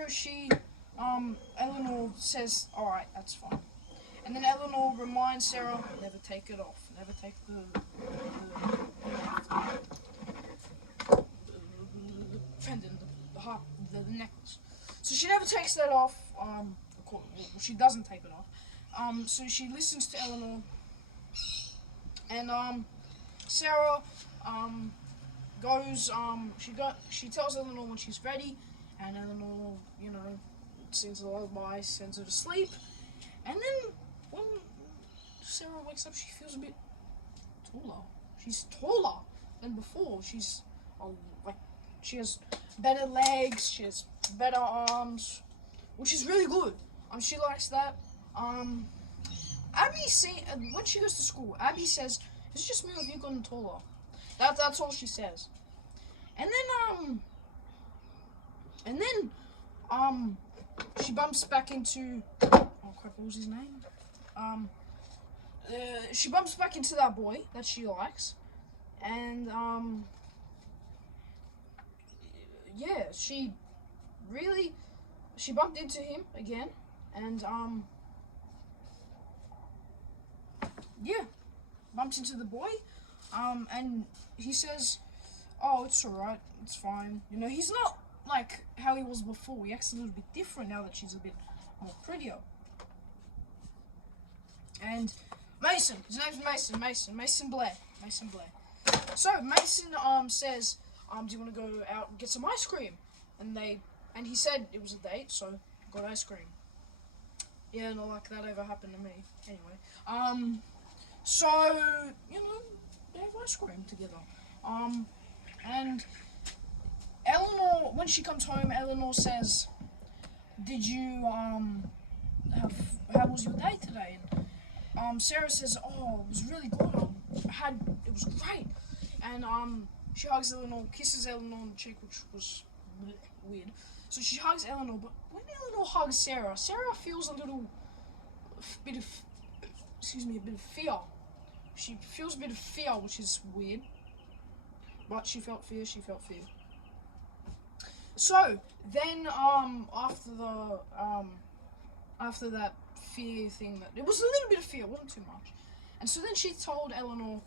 Eleanor says, "All right, that's fine." And then Eleanor reminds Sarah, never take it off. Never take the pendant, the necklace. So she never takes that off. Well, she doesn't take it off. So she listens to Eleanor, and Sarah goes. She tells Eleanor when she's ready, and Eleanor, sings a lullaby, sends her to sleep, and then when Sarah wakes up, she feels a bit taller. She's taller than before. She's she has better legs. She has better arms, which is really good. She likes that. Abby when she goes to school, Abby says, "It's just me, or have you gotten taller?" That's all she says. And then she bumps back into, oh crap, what was his name? She bumps back into that boy that she likes, and yeah, she bumped into him again, and yeah, bumps into the boy, and he says, "Oh, it's alright, it's fine." He's not like how he was before. He acts a little bit different now that she's a bit more prettier. And Mason, his name's Mason Blair. So Mason says, "Do you want to go out and get some ice cream?" And he said it was a date, so got ice cream. Yeah, not like that ever happened to me. Anyway, so they have ice cream together. And Eleanor, when she comes home, Eleanor says, "Did you how was your day today?" And Sarah says, "Oh, it was really good. It was great." And she hugs Eleanor, kisses Eleanor on the cheek, which was weird. So she hugs Eleanor, but when Eleanor hugs Sarah, Sarah feels a bit of fear. She feels a bit of fear, which is weird. But she felt fear. So then, after that fear thing, it was a little bit of fear, it wasn't too much. And so then she told Eleanor,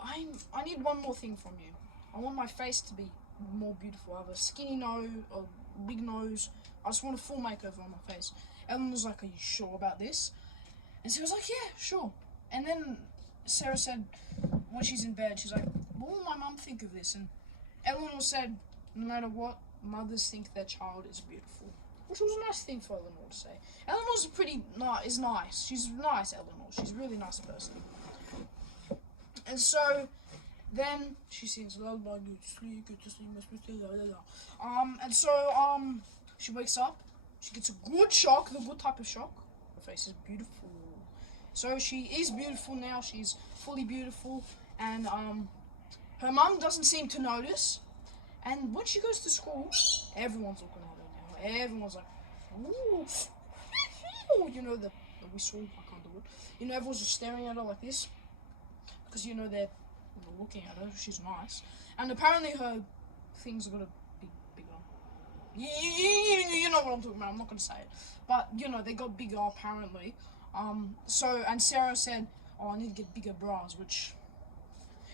I need one more thing from you. I want my face to be more beautiful. I have a skinny nose, a big nose. I just want a full makeover on my face. Eleanor's like, "Are you sure about this?" And Sarah's like, "Yeah, sure." And then Sarah said, when she's in bed, she's like, "What will my mum think of this?" And Eleanor said, "No matter what, mothers think their child is beautiful." Which was a nice thing for Eleanor to say. Eleanor's nice. She's nice, Eleanor. She's a really nice person. And so then she sings lullaby, go to sleep, and so she wakes up. She gets a good shock, the good type of shock. Her face is beautiful. So she is beautiful now. She's fully beautiful, and her mum doesn't seem to notice. And when she goes to school, everyone's looking at her now. Everyone's like, "Ooh," the whistle. I can't do it. Everyone's just staring at her like this, because they're looking at her. She's nice, and apparently her things are gonna be bigger. You know what I'm talking about. I'm not gonna say it, but they got bigger apparently. And Sarah said, "Oh, I need to get bigger bras," which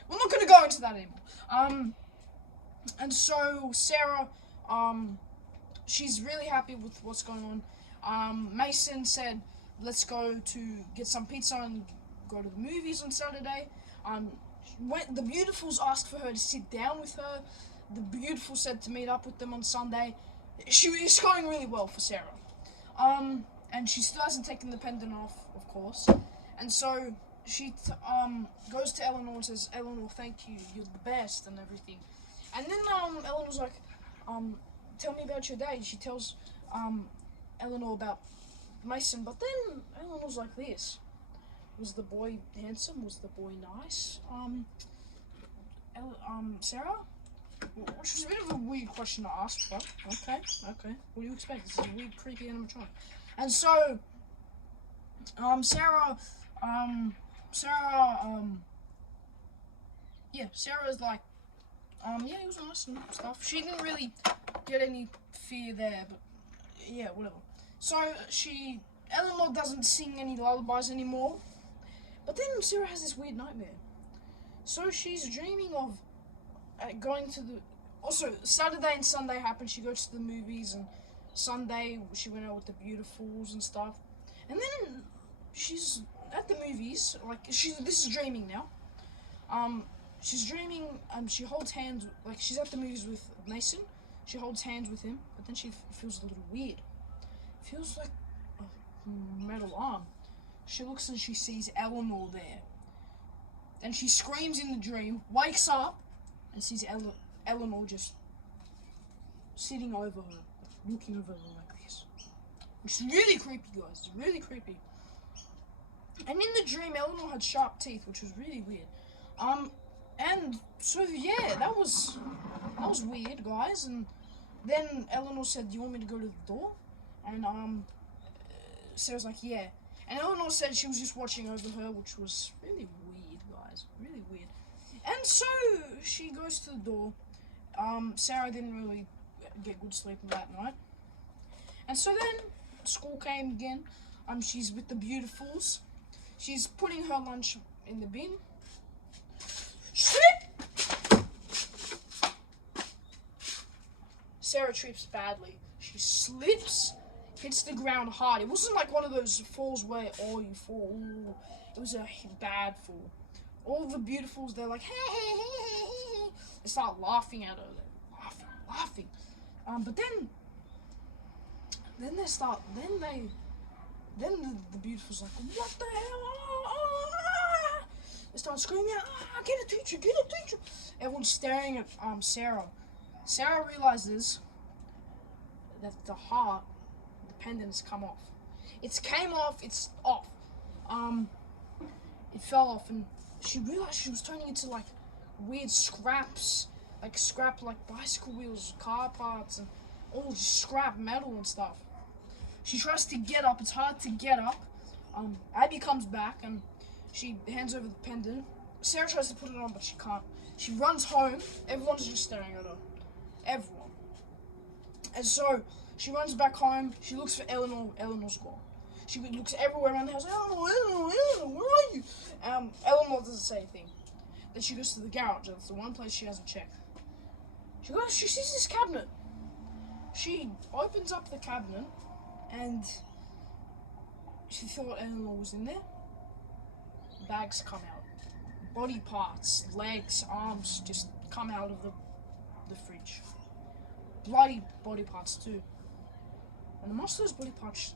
we're not gonna go into that anymore. And so Sarah, she's really happy with what's going on. Mason said, "Let's go to get some pizza and go to the movies on Saturday." When the Beautifuls asked for her to sit down with her, the Beautiful said to meet up with them on Sunday. It's going really well for Sarah. And she still hasn't taken the pendant off, of course. And so she goes to Eleanor and says, "Eleanor, thank you. You're the best," and everything. And then Eleanor's like, "Tell me about your day." She tells Eleanor about Mason, but then Eleanor's like this. Was the boy handsome? Was the boy nice? Sarah? Which was a bit of a weird question to ask, but okay. What do you expect? This is a weird, creepy animatronic. And so, Sarah Sarah's like, yeah, he was nice and stuff. She didn't really get any fear there, but yeah, whatever. So Eleanor doesn't sing any lullabies anymore, but then Sarah has this weird nightmare. So she's dreaming of going to Also, Saturday and Sunday happened. She goes to the movies, and Sunday she went out with the beautifuls and stuff. And then she's at the movies. Like this is dreaming now. She's dreaming. She holds hands. Like she's at the movies with Mason. She holds hands with him, but then she feels a little weird. Feels like a metal arm. She looks and she sees Eleanor there. Then she screams in the dream, wakes up, and sees Eleanor just sitting over her, looking over her like this. It's really creepy, guys. It's really creepy. And in the dream, Eleanor had sharp teeth, which was really weird. And so yeah, that was weird, guys. And then Eleanor said, "Do you want me to go to the door?" And Sarah's like, "Yeah." And Eleanor said she was just watching over her, which was really weird, guys. Really weird. And so she goes to the door. Sarah didn't really get good sleep that night. And so then school came again. She's with the beautifuls. She's putting her lunch in the bin. Slip! Sarah trips badly. She slips, hits the ground hard. It wasn't like one of those falls where, you fall. Ooh. It was a bad fall. All the beautifuls, they're like, hey. They start laughing at her. They're laughing. But then the beautifuls like, what the hell? They start screaming out, get a teacher. Everyone's staring at Sarah. Sarah realizes that the pendant's come off. It's off. It fell off, and she realized she was turning into like weird scraps, like bicycle wheels, car parts, and all just scrap metal and stuff. She tries to get up. It's hard to get up. Abby comes back and she hands over the pendant. Sarah tries to put it on, but she can't. She runs home. Everyone's just staring at her. Everyone. And so she runs back home. She looks for Eleanor. Eleanor's gone. She looks everywhere around the house. Eleanor, where are you? Eleanor doesn't say anything. Then she goes to the garage. That's the one place she hasn't checked. She sees this cabinet. She opens up the cabinet, and she thought Eleanor was in there. Bags come out. Body parts, legs, arms just come out of the fridge. Bloody body parts too. And amongst those body parts,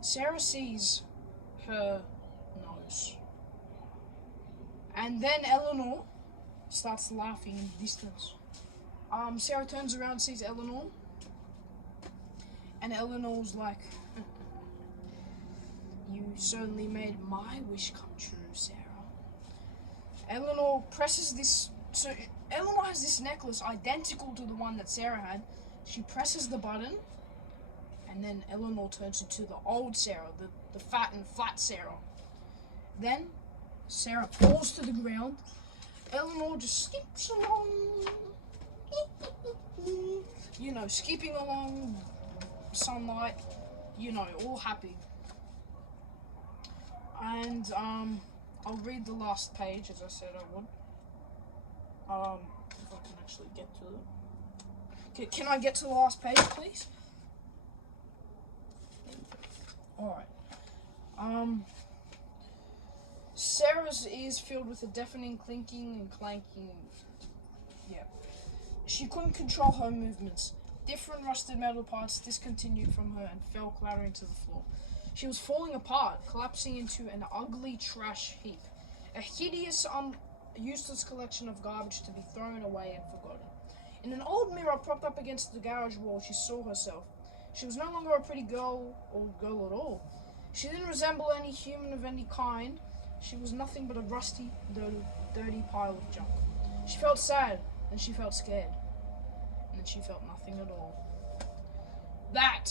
Sarah sees her nose. And then Eleanor starts laughing in the distance. Sarah turns around and sees Eleanor. And Eleanor's like, you certainly made my wish come true, Sarah. Eleanor presses this. So Eleanor has this necklace identical to the one that Sarah had. She presses the button, and then Eleanor turns into the old Sarah, the fat and flat Sarah. Then Sarah falls to the ground. Eleanor just skips along, skipping along sunlight, all happy. And I'll read the last page as I said I would. If I can actually get to it. Okay, can I get to the last page, please? Alright. Sarah's ears filled with a deafening clinking and clanking. Yeah. She couldn't control her movements. Different rusted metal parts discontinued from her and fell clattering to the floor. She was falling apart, collapsing into an ugly trash heap. A hideous, useless collection of garbage to be thrown away and forgotten. In an old mirror propped up against the garage wall, she saw herself. She was no longer a pretty girl or girl at all. She didn't resemble any human of any kind. She was nothing but a rusty, dirty pile of junk. She felt sad, then she felt scared, and then she felt nothing at all. That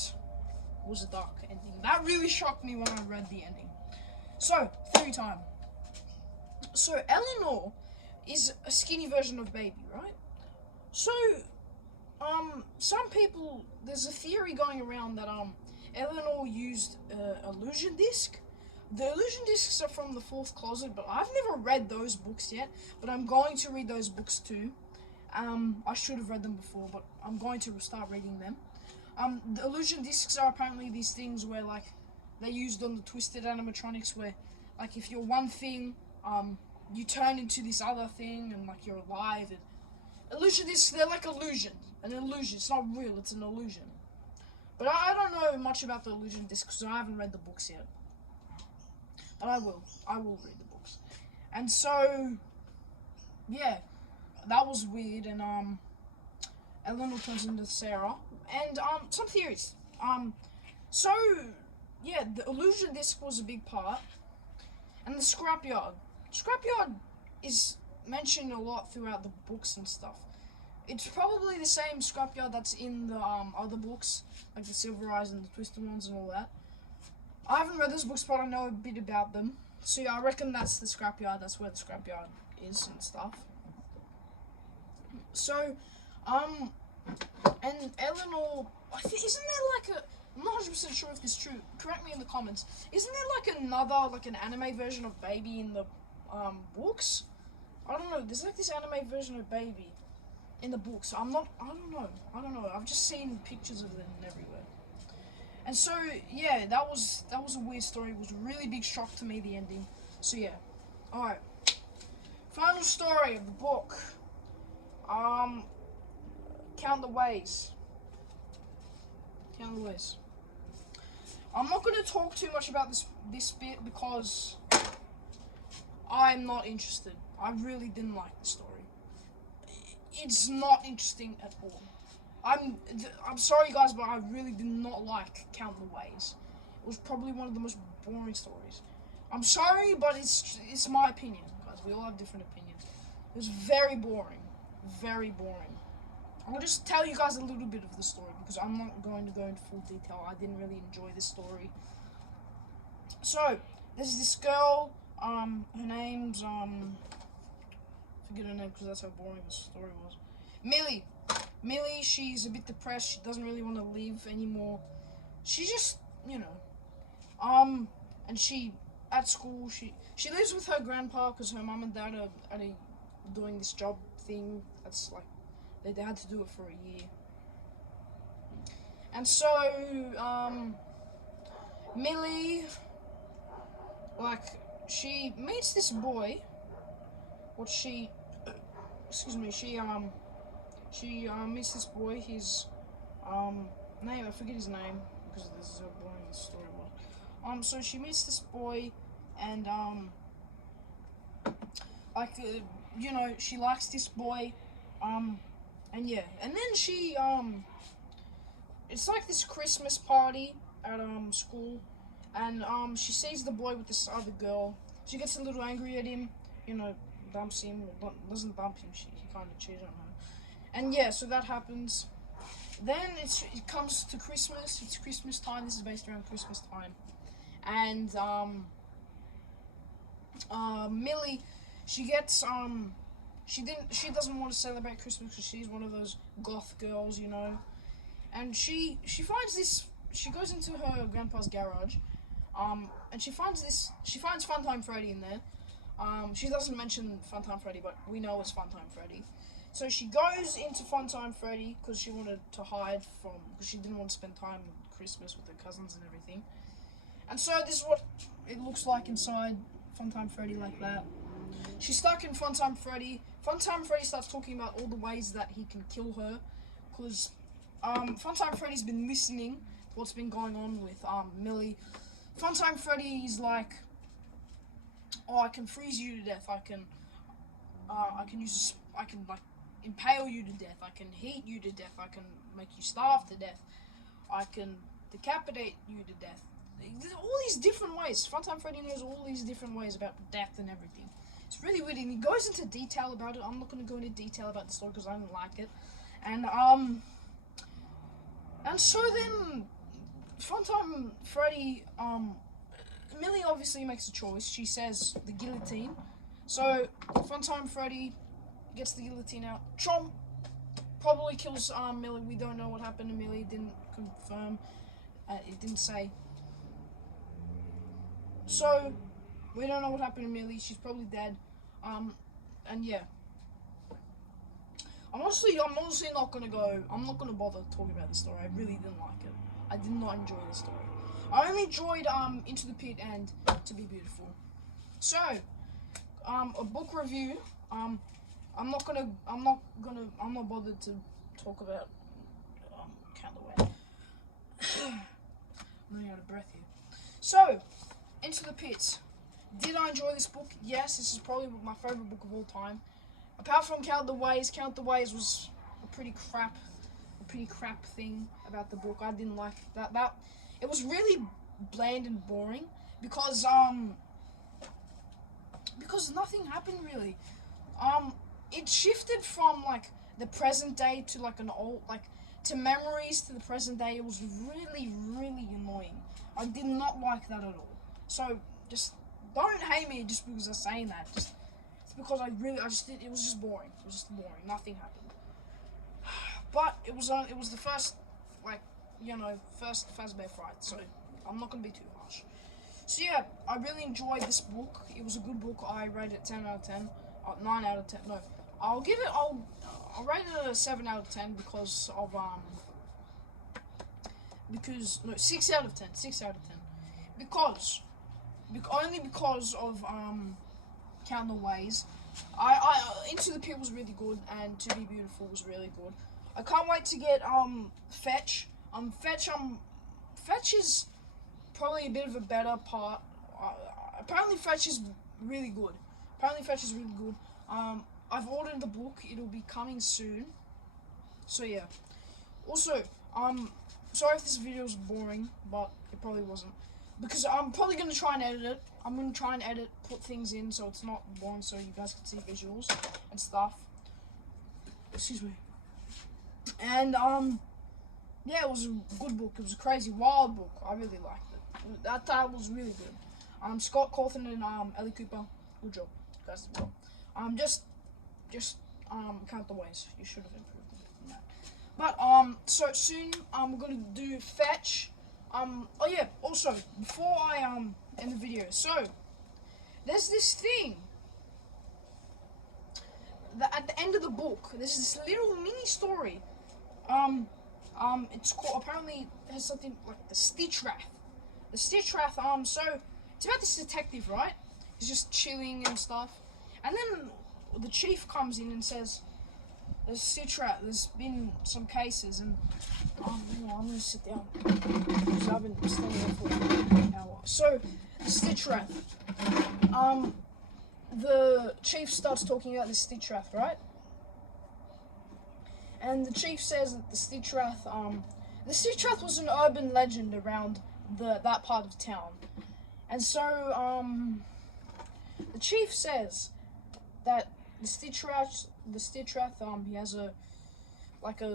was a dark ending. That really shocked me when I read the ending. So, theory time. So, Eleanor is a skinny version of Baby, right? So, some people, there's a theory going around that, Eleanor used illusion disc. The illusion discs are from the Fourth Closet, but I've never read those books yet, but I'm going to read those books too. I should have read them before, but I'm going to start reading them. The illusion discs are apparently these things where, like, they used on the Twisted animatronics where, like, if you're one thing, you turn into this other thing and, like, you're alive. And illusion discs, they're like illusion. An illusion. It's not real, it's an illusion. But I don't know much about the illusion discs because I haven't read the books yet. But I will. I will read the books. And so, yeah, that was weird. And, Eleanor turns into Sarah. And, some theories. So, yeah, the illusion disc was a big part. And the scrapyard. Scrapyard is mentioned a lot throughout the books and stuff. It's probably the same scrapyard that's in the other books, like the Silver Eyes and the Twisted ones and all that. I haven't read those books, but I know a bit about them. So yeah, I reckon that's the scrapyard. That's where the scrapyard is and stuff. So, and Eleanor, I think, isn't there like a? I'm not 100% sure if this is true. Correct me in the comments. Isn't there like another, like an anime version of Baby in the books? I don't know. There's like this anime version of Baby in the books. I don't know. I've just seen pictures of them everywhere. And so yeah, that was a weird story. It was a really big shock to me, the ending. So yeah. Alright. Final story of the book. Count the Ways. Count the Ways. I'm not going to talk too much about this bit because I'm not interested. I really didn't like the story. It's not interesting at all. I'm sorry guys, but I really did not like Count the Ways. It was probably one of the most boring stories. I'm sorry, but it's my opinion, guys. We all have different opinions. It was very boring. Very boring. I'll just tell you guys a little bit of the story because I'm not going to go into full detail. I didn't really enjoy this story. So, there's this girl, her name's, forget her name because that's how boring the story was. Millie. Millie, she's a bit depressed. She doesn't really want to live anymore. She's just, you know, and she, at school, she lives with her grandpa because her mom and dad are doing this job thing that's like, they had to do it for a year. And so, Millie, like, she meets this boy. She meets this boy. His name, I forget his name because this is how boring the story was. So she meets this boy, and you know, she likes this boy, and yeah, and then she it's like this Christmas party at school, and she sees the boy with this other girl. She gets a little angry at him, you know, dumps him, doesn't dump him. He kind of cheated on her. And yeah, so that happens. Then it comes to Christmas. It's Christmas time. This is based around Christmas time. And Millie, she gets she doesn't want to celebrate Christmas because she's one of those goth girls, you know. And she finds this. She goes into her grandpa's garage, and she finds Funtime Freddy in there. She doesn't mention Funtime Freddy, but we know it's Funtime Freddy. So she goes into Funtime Freddy because she wanted to hide because she didn't want to spend time with Christmas with her cousins and everything. And so this is what it looks like inside Funtime Freddy, like that. She's stuck in Funtime Freddy. Funtime Freddy starts talking about all the ways that he can kill her, because Funtime Freddy's been listening to what's been going on with Millie. Funtime Freddy's like, oh, I can freeze you to death. I can like impale you to death. I can heat you to death. I can make you starve to death. I can decapitate you to death. All these different ways. Funtime Freddy knows all these different ways about death and everything. It's really weird, and he goes into detail about it. I'm not going to go into detail about the story because I didn't like it. And so then Funtime Freddy, Millie obviously makes a choice. She says the guillotine. So Funtime Freddy gets the guillotine out. Chomp probably kills Millie. We don't know what happened to Millie. It didn't confirm. It didn't say. So we don't know what happened to Millie. She's probably dead. And yeah. I'm honestly not gonna go. I'm not gonna bother talking about this story. I really didn't like it. I did not enjoy this story. I only enjoyed Into the Pit and To Be Beautiful. So, a book review. I'm not bothered to talk about Count the Way. I'm running out of breath here. So, Into the Pit. Did I enjoy this book? Yes, this is probably my favorite book of all time. Apart from Count the Ways was a pretty crap thing about the book. I didn't like that. It was really bland and boring because nothing happened really. It shifted from like the present day to like to memories to the present day. It was really annoying. I did not like that at all. So just don't hate me just because I'm saying that. It's because it was just boring. It was just boring. Nothing happened. But it was the first first Fazbear Fright. So I'm not gonna be too harsh. So yeah, I really enjoyed this book. It was a good book. I rate it 10 out of 10. 9 out of 10. No, I'll rate it a 7 out of 10 because 6 out of 10. 6 out of 10. Only because of Count the Ways. Into the Pit was really good and To Be Beautiful was really good. I can't wait to get Fetch. Fetch is probably a bit of a better part. Apparently Fetch is really good. I've ordered the book. It'll be coming soon. So yeah. Also, sorry if this video is boring, but it probably wasn't. Because I'm probably going to try and edit it. I'm going to try and put things in so it's not boring, so you guys can see visuals and stuff. Excuse me. And, yeah, it was a good book. It was a crazy, wild book. I really liked it. That was really good. Scott Cawthon and, Ellie Cooper. Good job, guys, as well. Just Count the Ways. You should have improved on that. But, so soon, we're going to do Fetch. Oh yeah, also, before I, end the video, so, there's this thing, that at the end of the book, there's this little mini story, it's called, apparently, it has something like the Stitchrath, so, it's about this detective, right, he's just chilling and stuff, and then the chief comes in and says, there's Stitchrath, there's been some cases, and I'm gonna sit down because I've been standing there for an hour. So, the Stitchrath. The chief starts talking about the Stitchrath, right? And the chief says that the Stitchrath was an urban legend around that part of town. And so, the chief says that the Stitchrath, he has a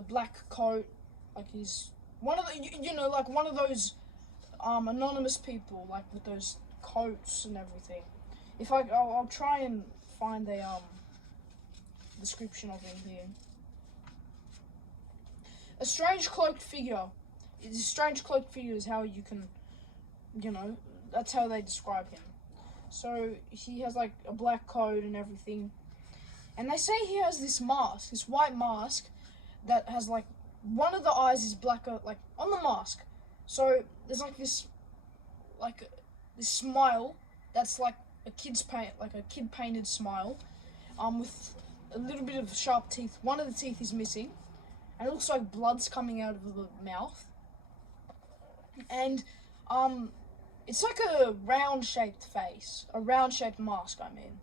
black coat, like he's one of the, like one of those, anonymous people, like with those coats and everything. I'll try and find a, description of him here. A strange cloaked figure is how you can, that's how they describe him. So, he has, like, a black coat and everything. And they say he has this mask, this white mask, that has, like, one of the eyes is blacker, like, on the mask. So, there's, like, this smile that's, like, a kid-painted smile, with a little bit of sharp teeth. One of the teeth is missing, and it looks like blood's coming out of the mouth. And, it's like a round-shaped face, a round-shaped mask, I mean.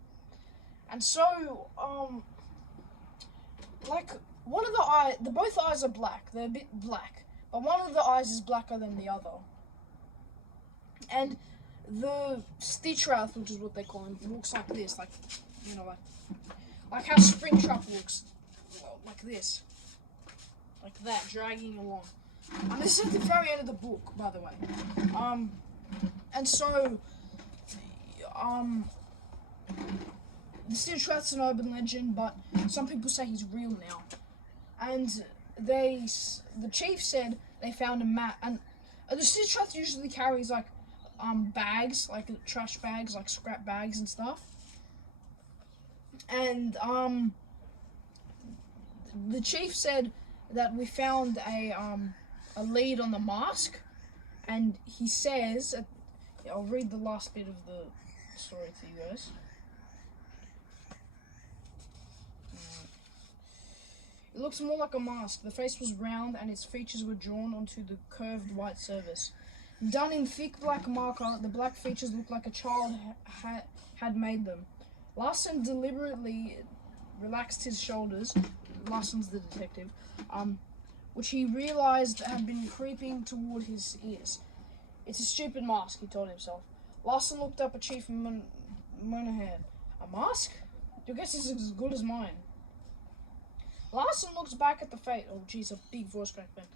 And so, like, one of both eyes are black. They're a bit black, but one of the eyes is blacker than the other. And the Stitchrath, which is what they call him, looks like this, like how Springtrap looks, like this, like that, dragging along. And this is at the very end of the book, by the way. And so, the Stitchrath's an urban legend, but some people say he's real now. And the chief said they found a map, and the Stitchrath usually carries like bags, like trash bags, like scrap bags and stuff. And the chief said that we found a lead on the mask, and he says, I'll read the last bit of the story to you guys. It looks more like a mask. The face was round and its features were drawn onto the curved white surface. Done in thick black marker, the black features looked like a child had made them. Larson deliberately relaxed his shoulders. Larson's the detective, which he realized had been creeping toward his ears. It's a stupid mask, he told himself. Larson looked up at Chief Monahan. A mask? Your guess is as good as mine. Larson looks back at the face. Oh, jeez, a big voice crack, man.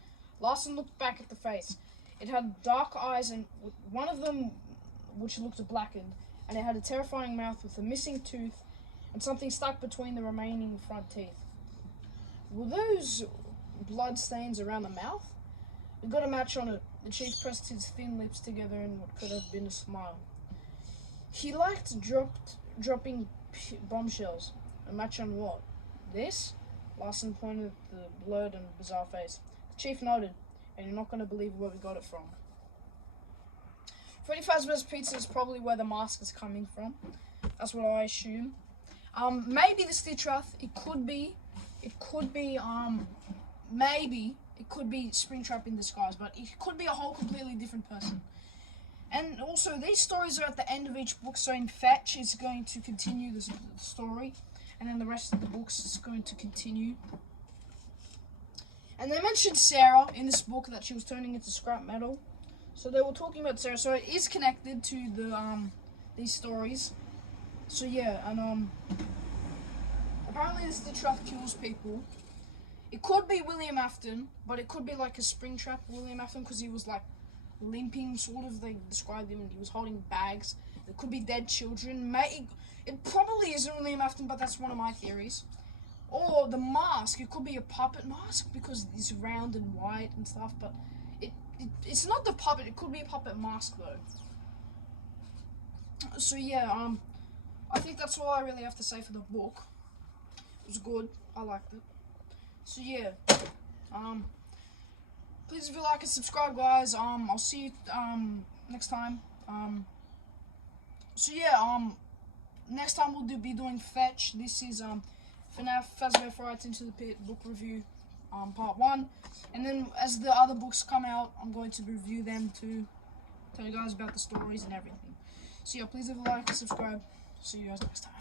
Larson looked back at the face. It had dark eyes, and one of them, which looked blackened, and it had a terrifying mouth with a missing tooth and something stuck between the remaining front teeth. Were those blood stains around the mouth? It got a match on it. The chief pressed his thin lips together in what could have been a smile. He liked dropping bombshells. A match on what? This? Larson pointed at the blurred and bizarre face. The chief nodded, and you're not going to believe where we got it from. Freddy Fazbear's Pizza is probably where the mask is coming from. That's what I assume. Maybe the Stitchrath. It could be, maybe it could be Springtrap in disguise, but it could be a whole completely different person. And also, these stories are at the end of each book, so in Fetch, it's going to continue the story, and then the rest of the books is going to continue. And they mentioned Sarah in this book, that she was turning into scrap metal. So they were talking about Sarah, so it is connected to the these stories. So yeah, and apparently the Stitchrath kills people. It could be William Afton, but it could be like a Springtrap William Afton, because he was like limping, sort of. They described him, and he was holding bags. It could be dead children. It probably isn't William Afton, but that's one of my theories. Or the mask, it could be a puppet mask because it's round and white and stuff, but it's not the puppet. It could be a puppet mask though. So yeah, I think that's all I really have to say for the book. It was good. I liked it. So yeah, please if you like and subscribe, guys. I'll see you next time. So yeah, next time we'll be doing Fetch. This is FNAF Fazbear Frights Into the Pit book review, part 1. And then as the other books come out, I'm going to review them to tell you guys about the stories and everything. So yeah, please leave a like and subscribe. See you guys next time.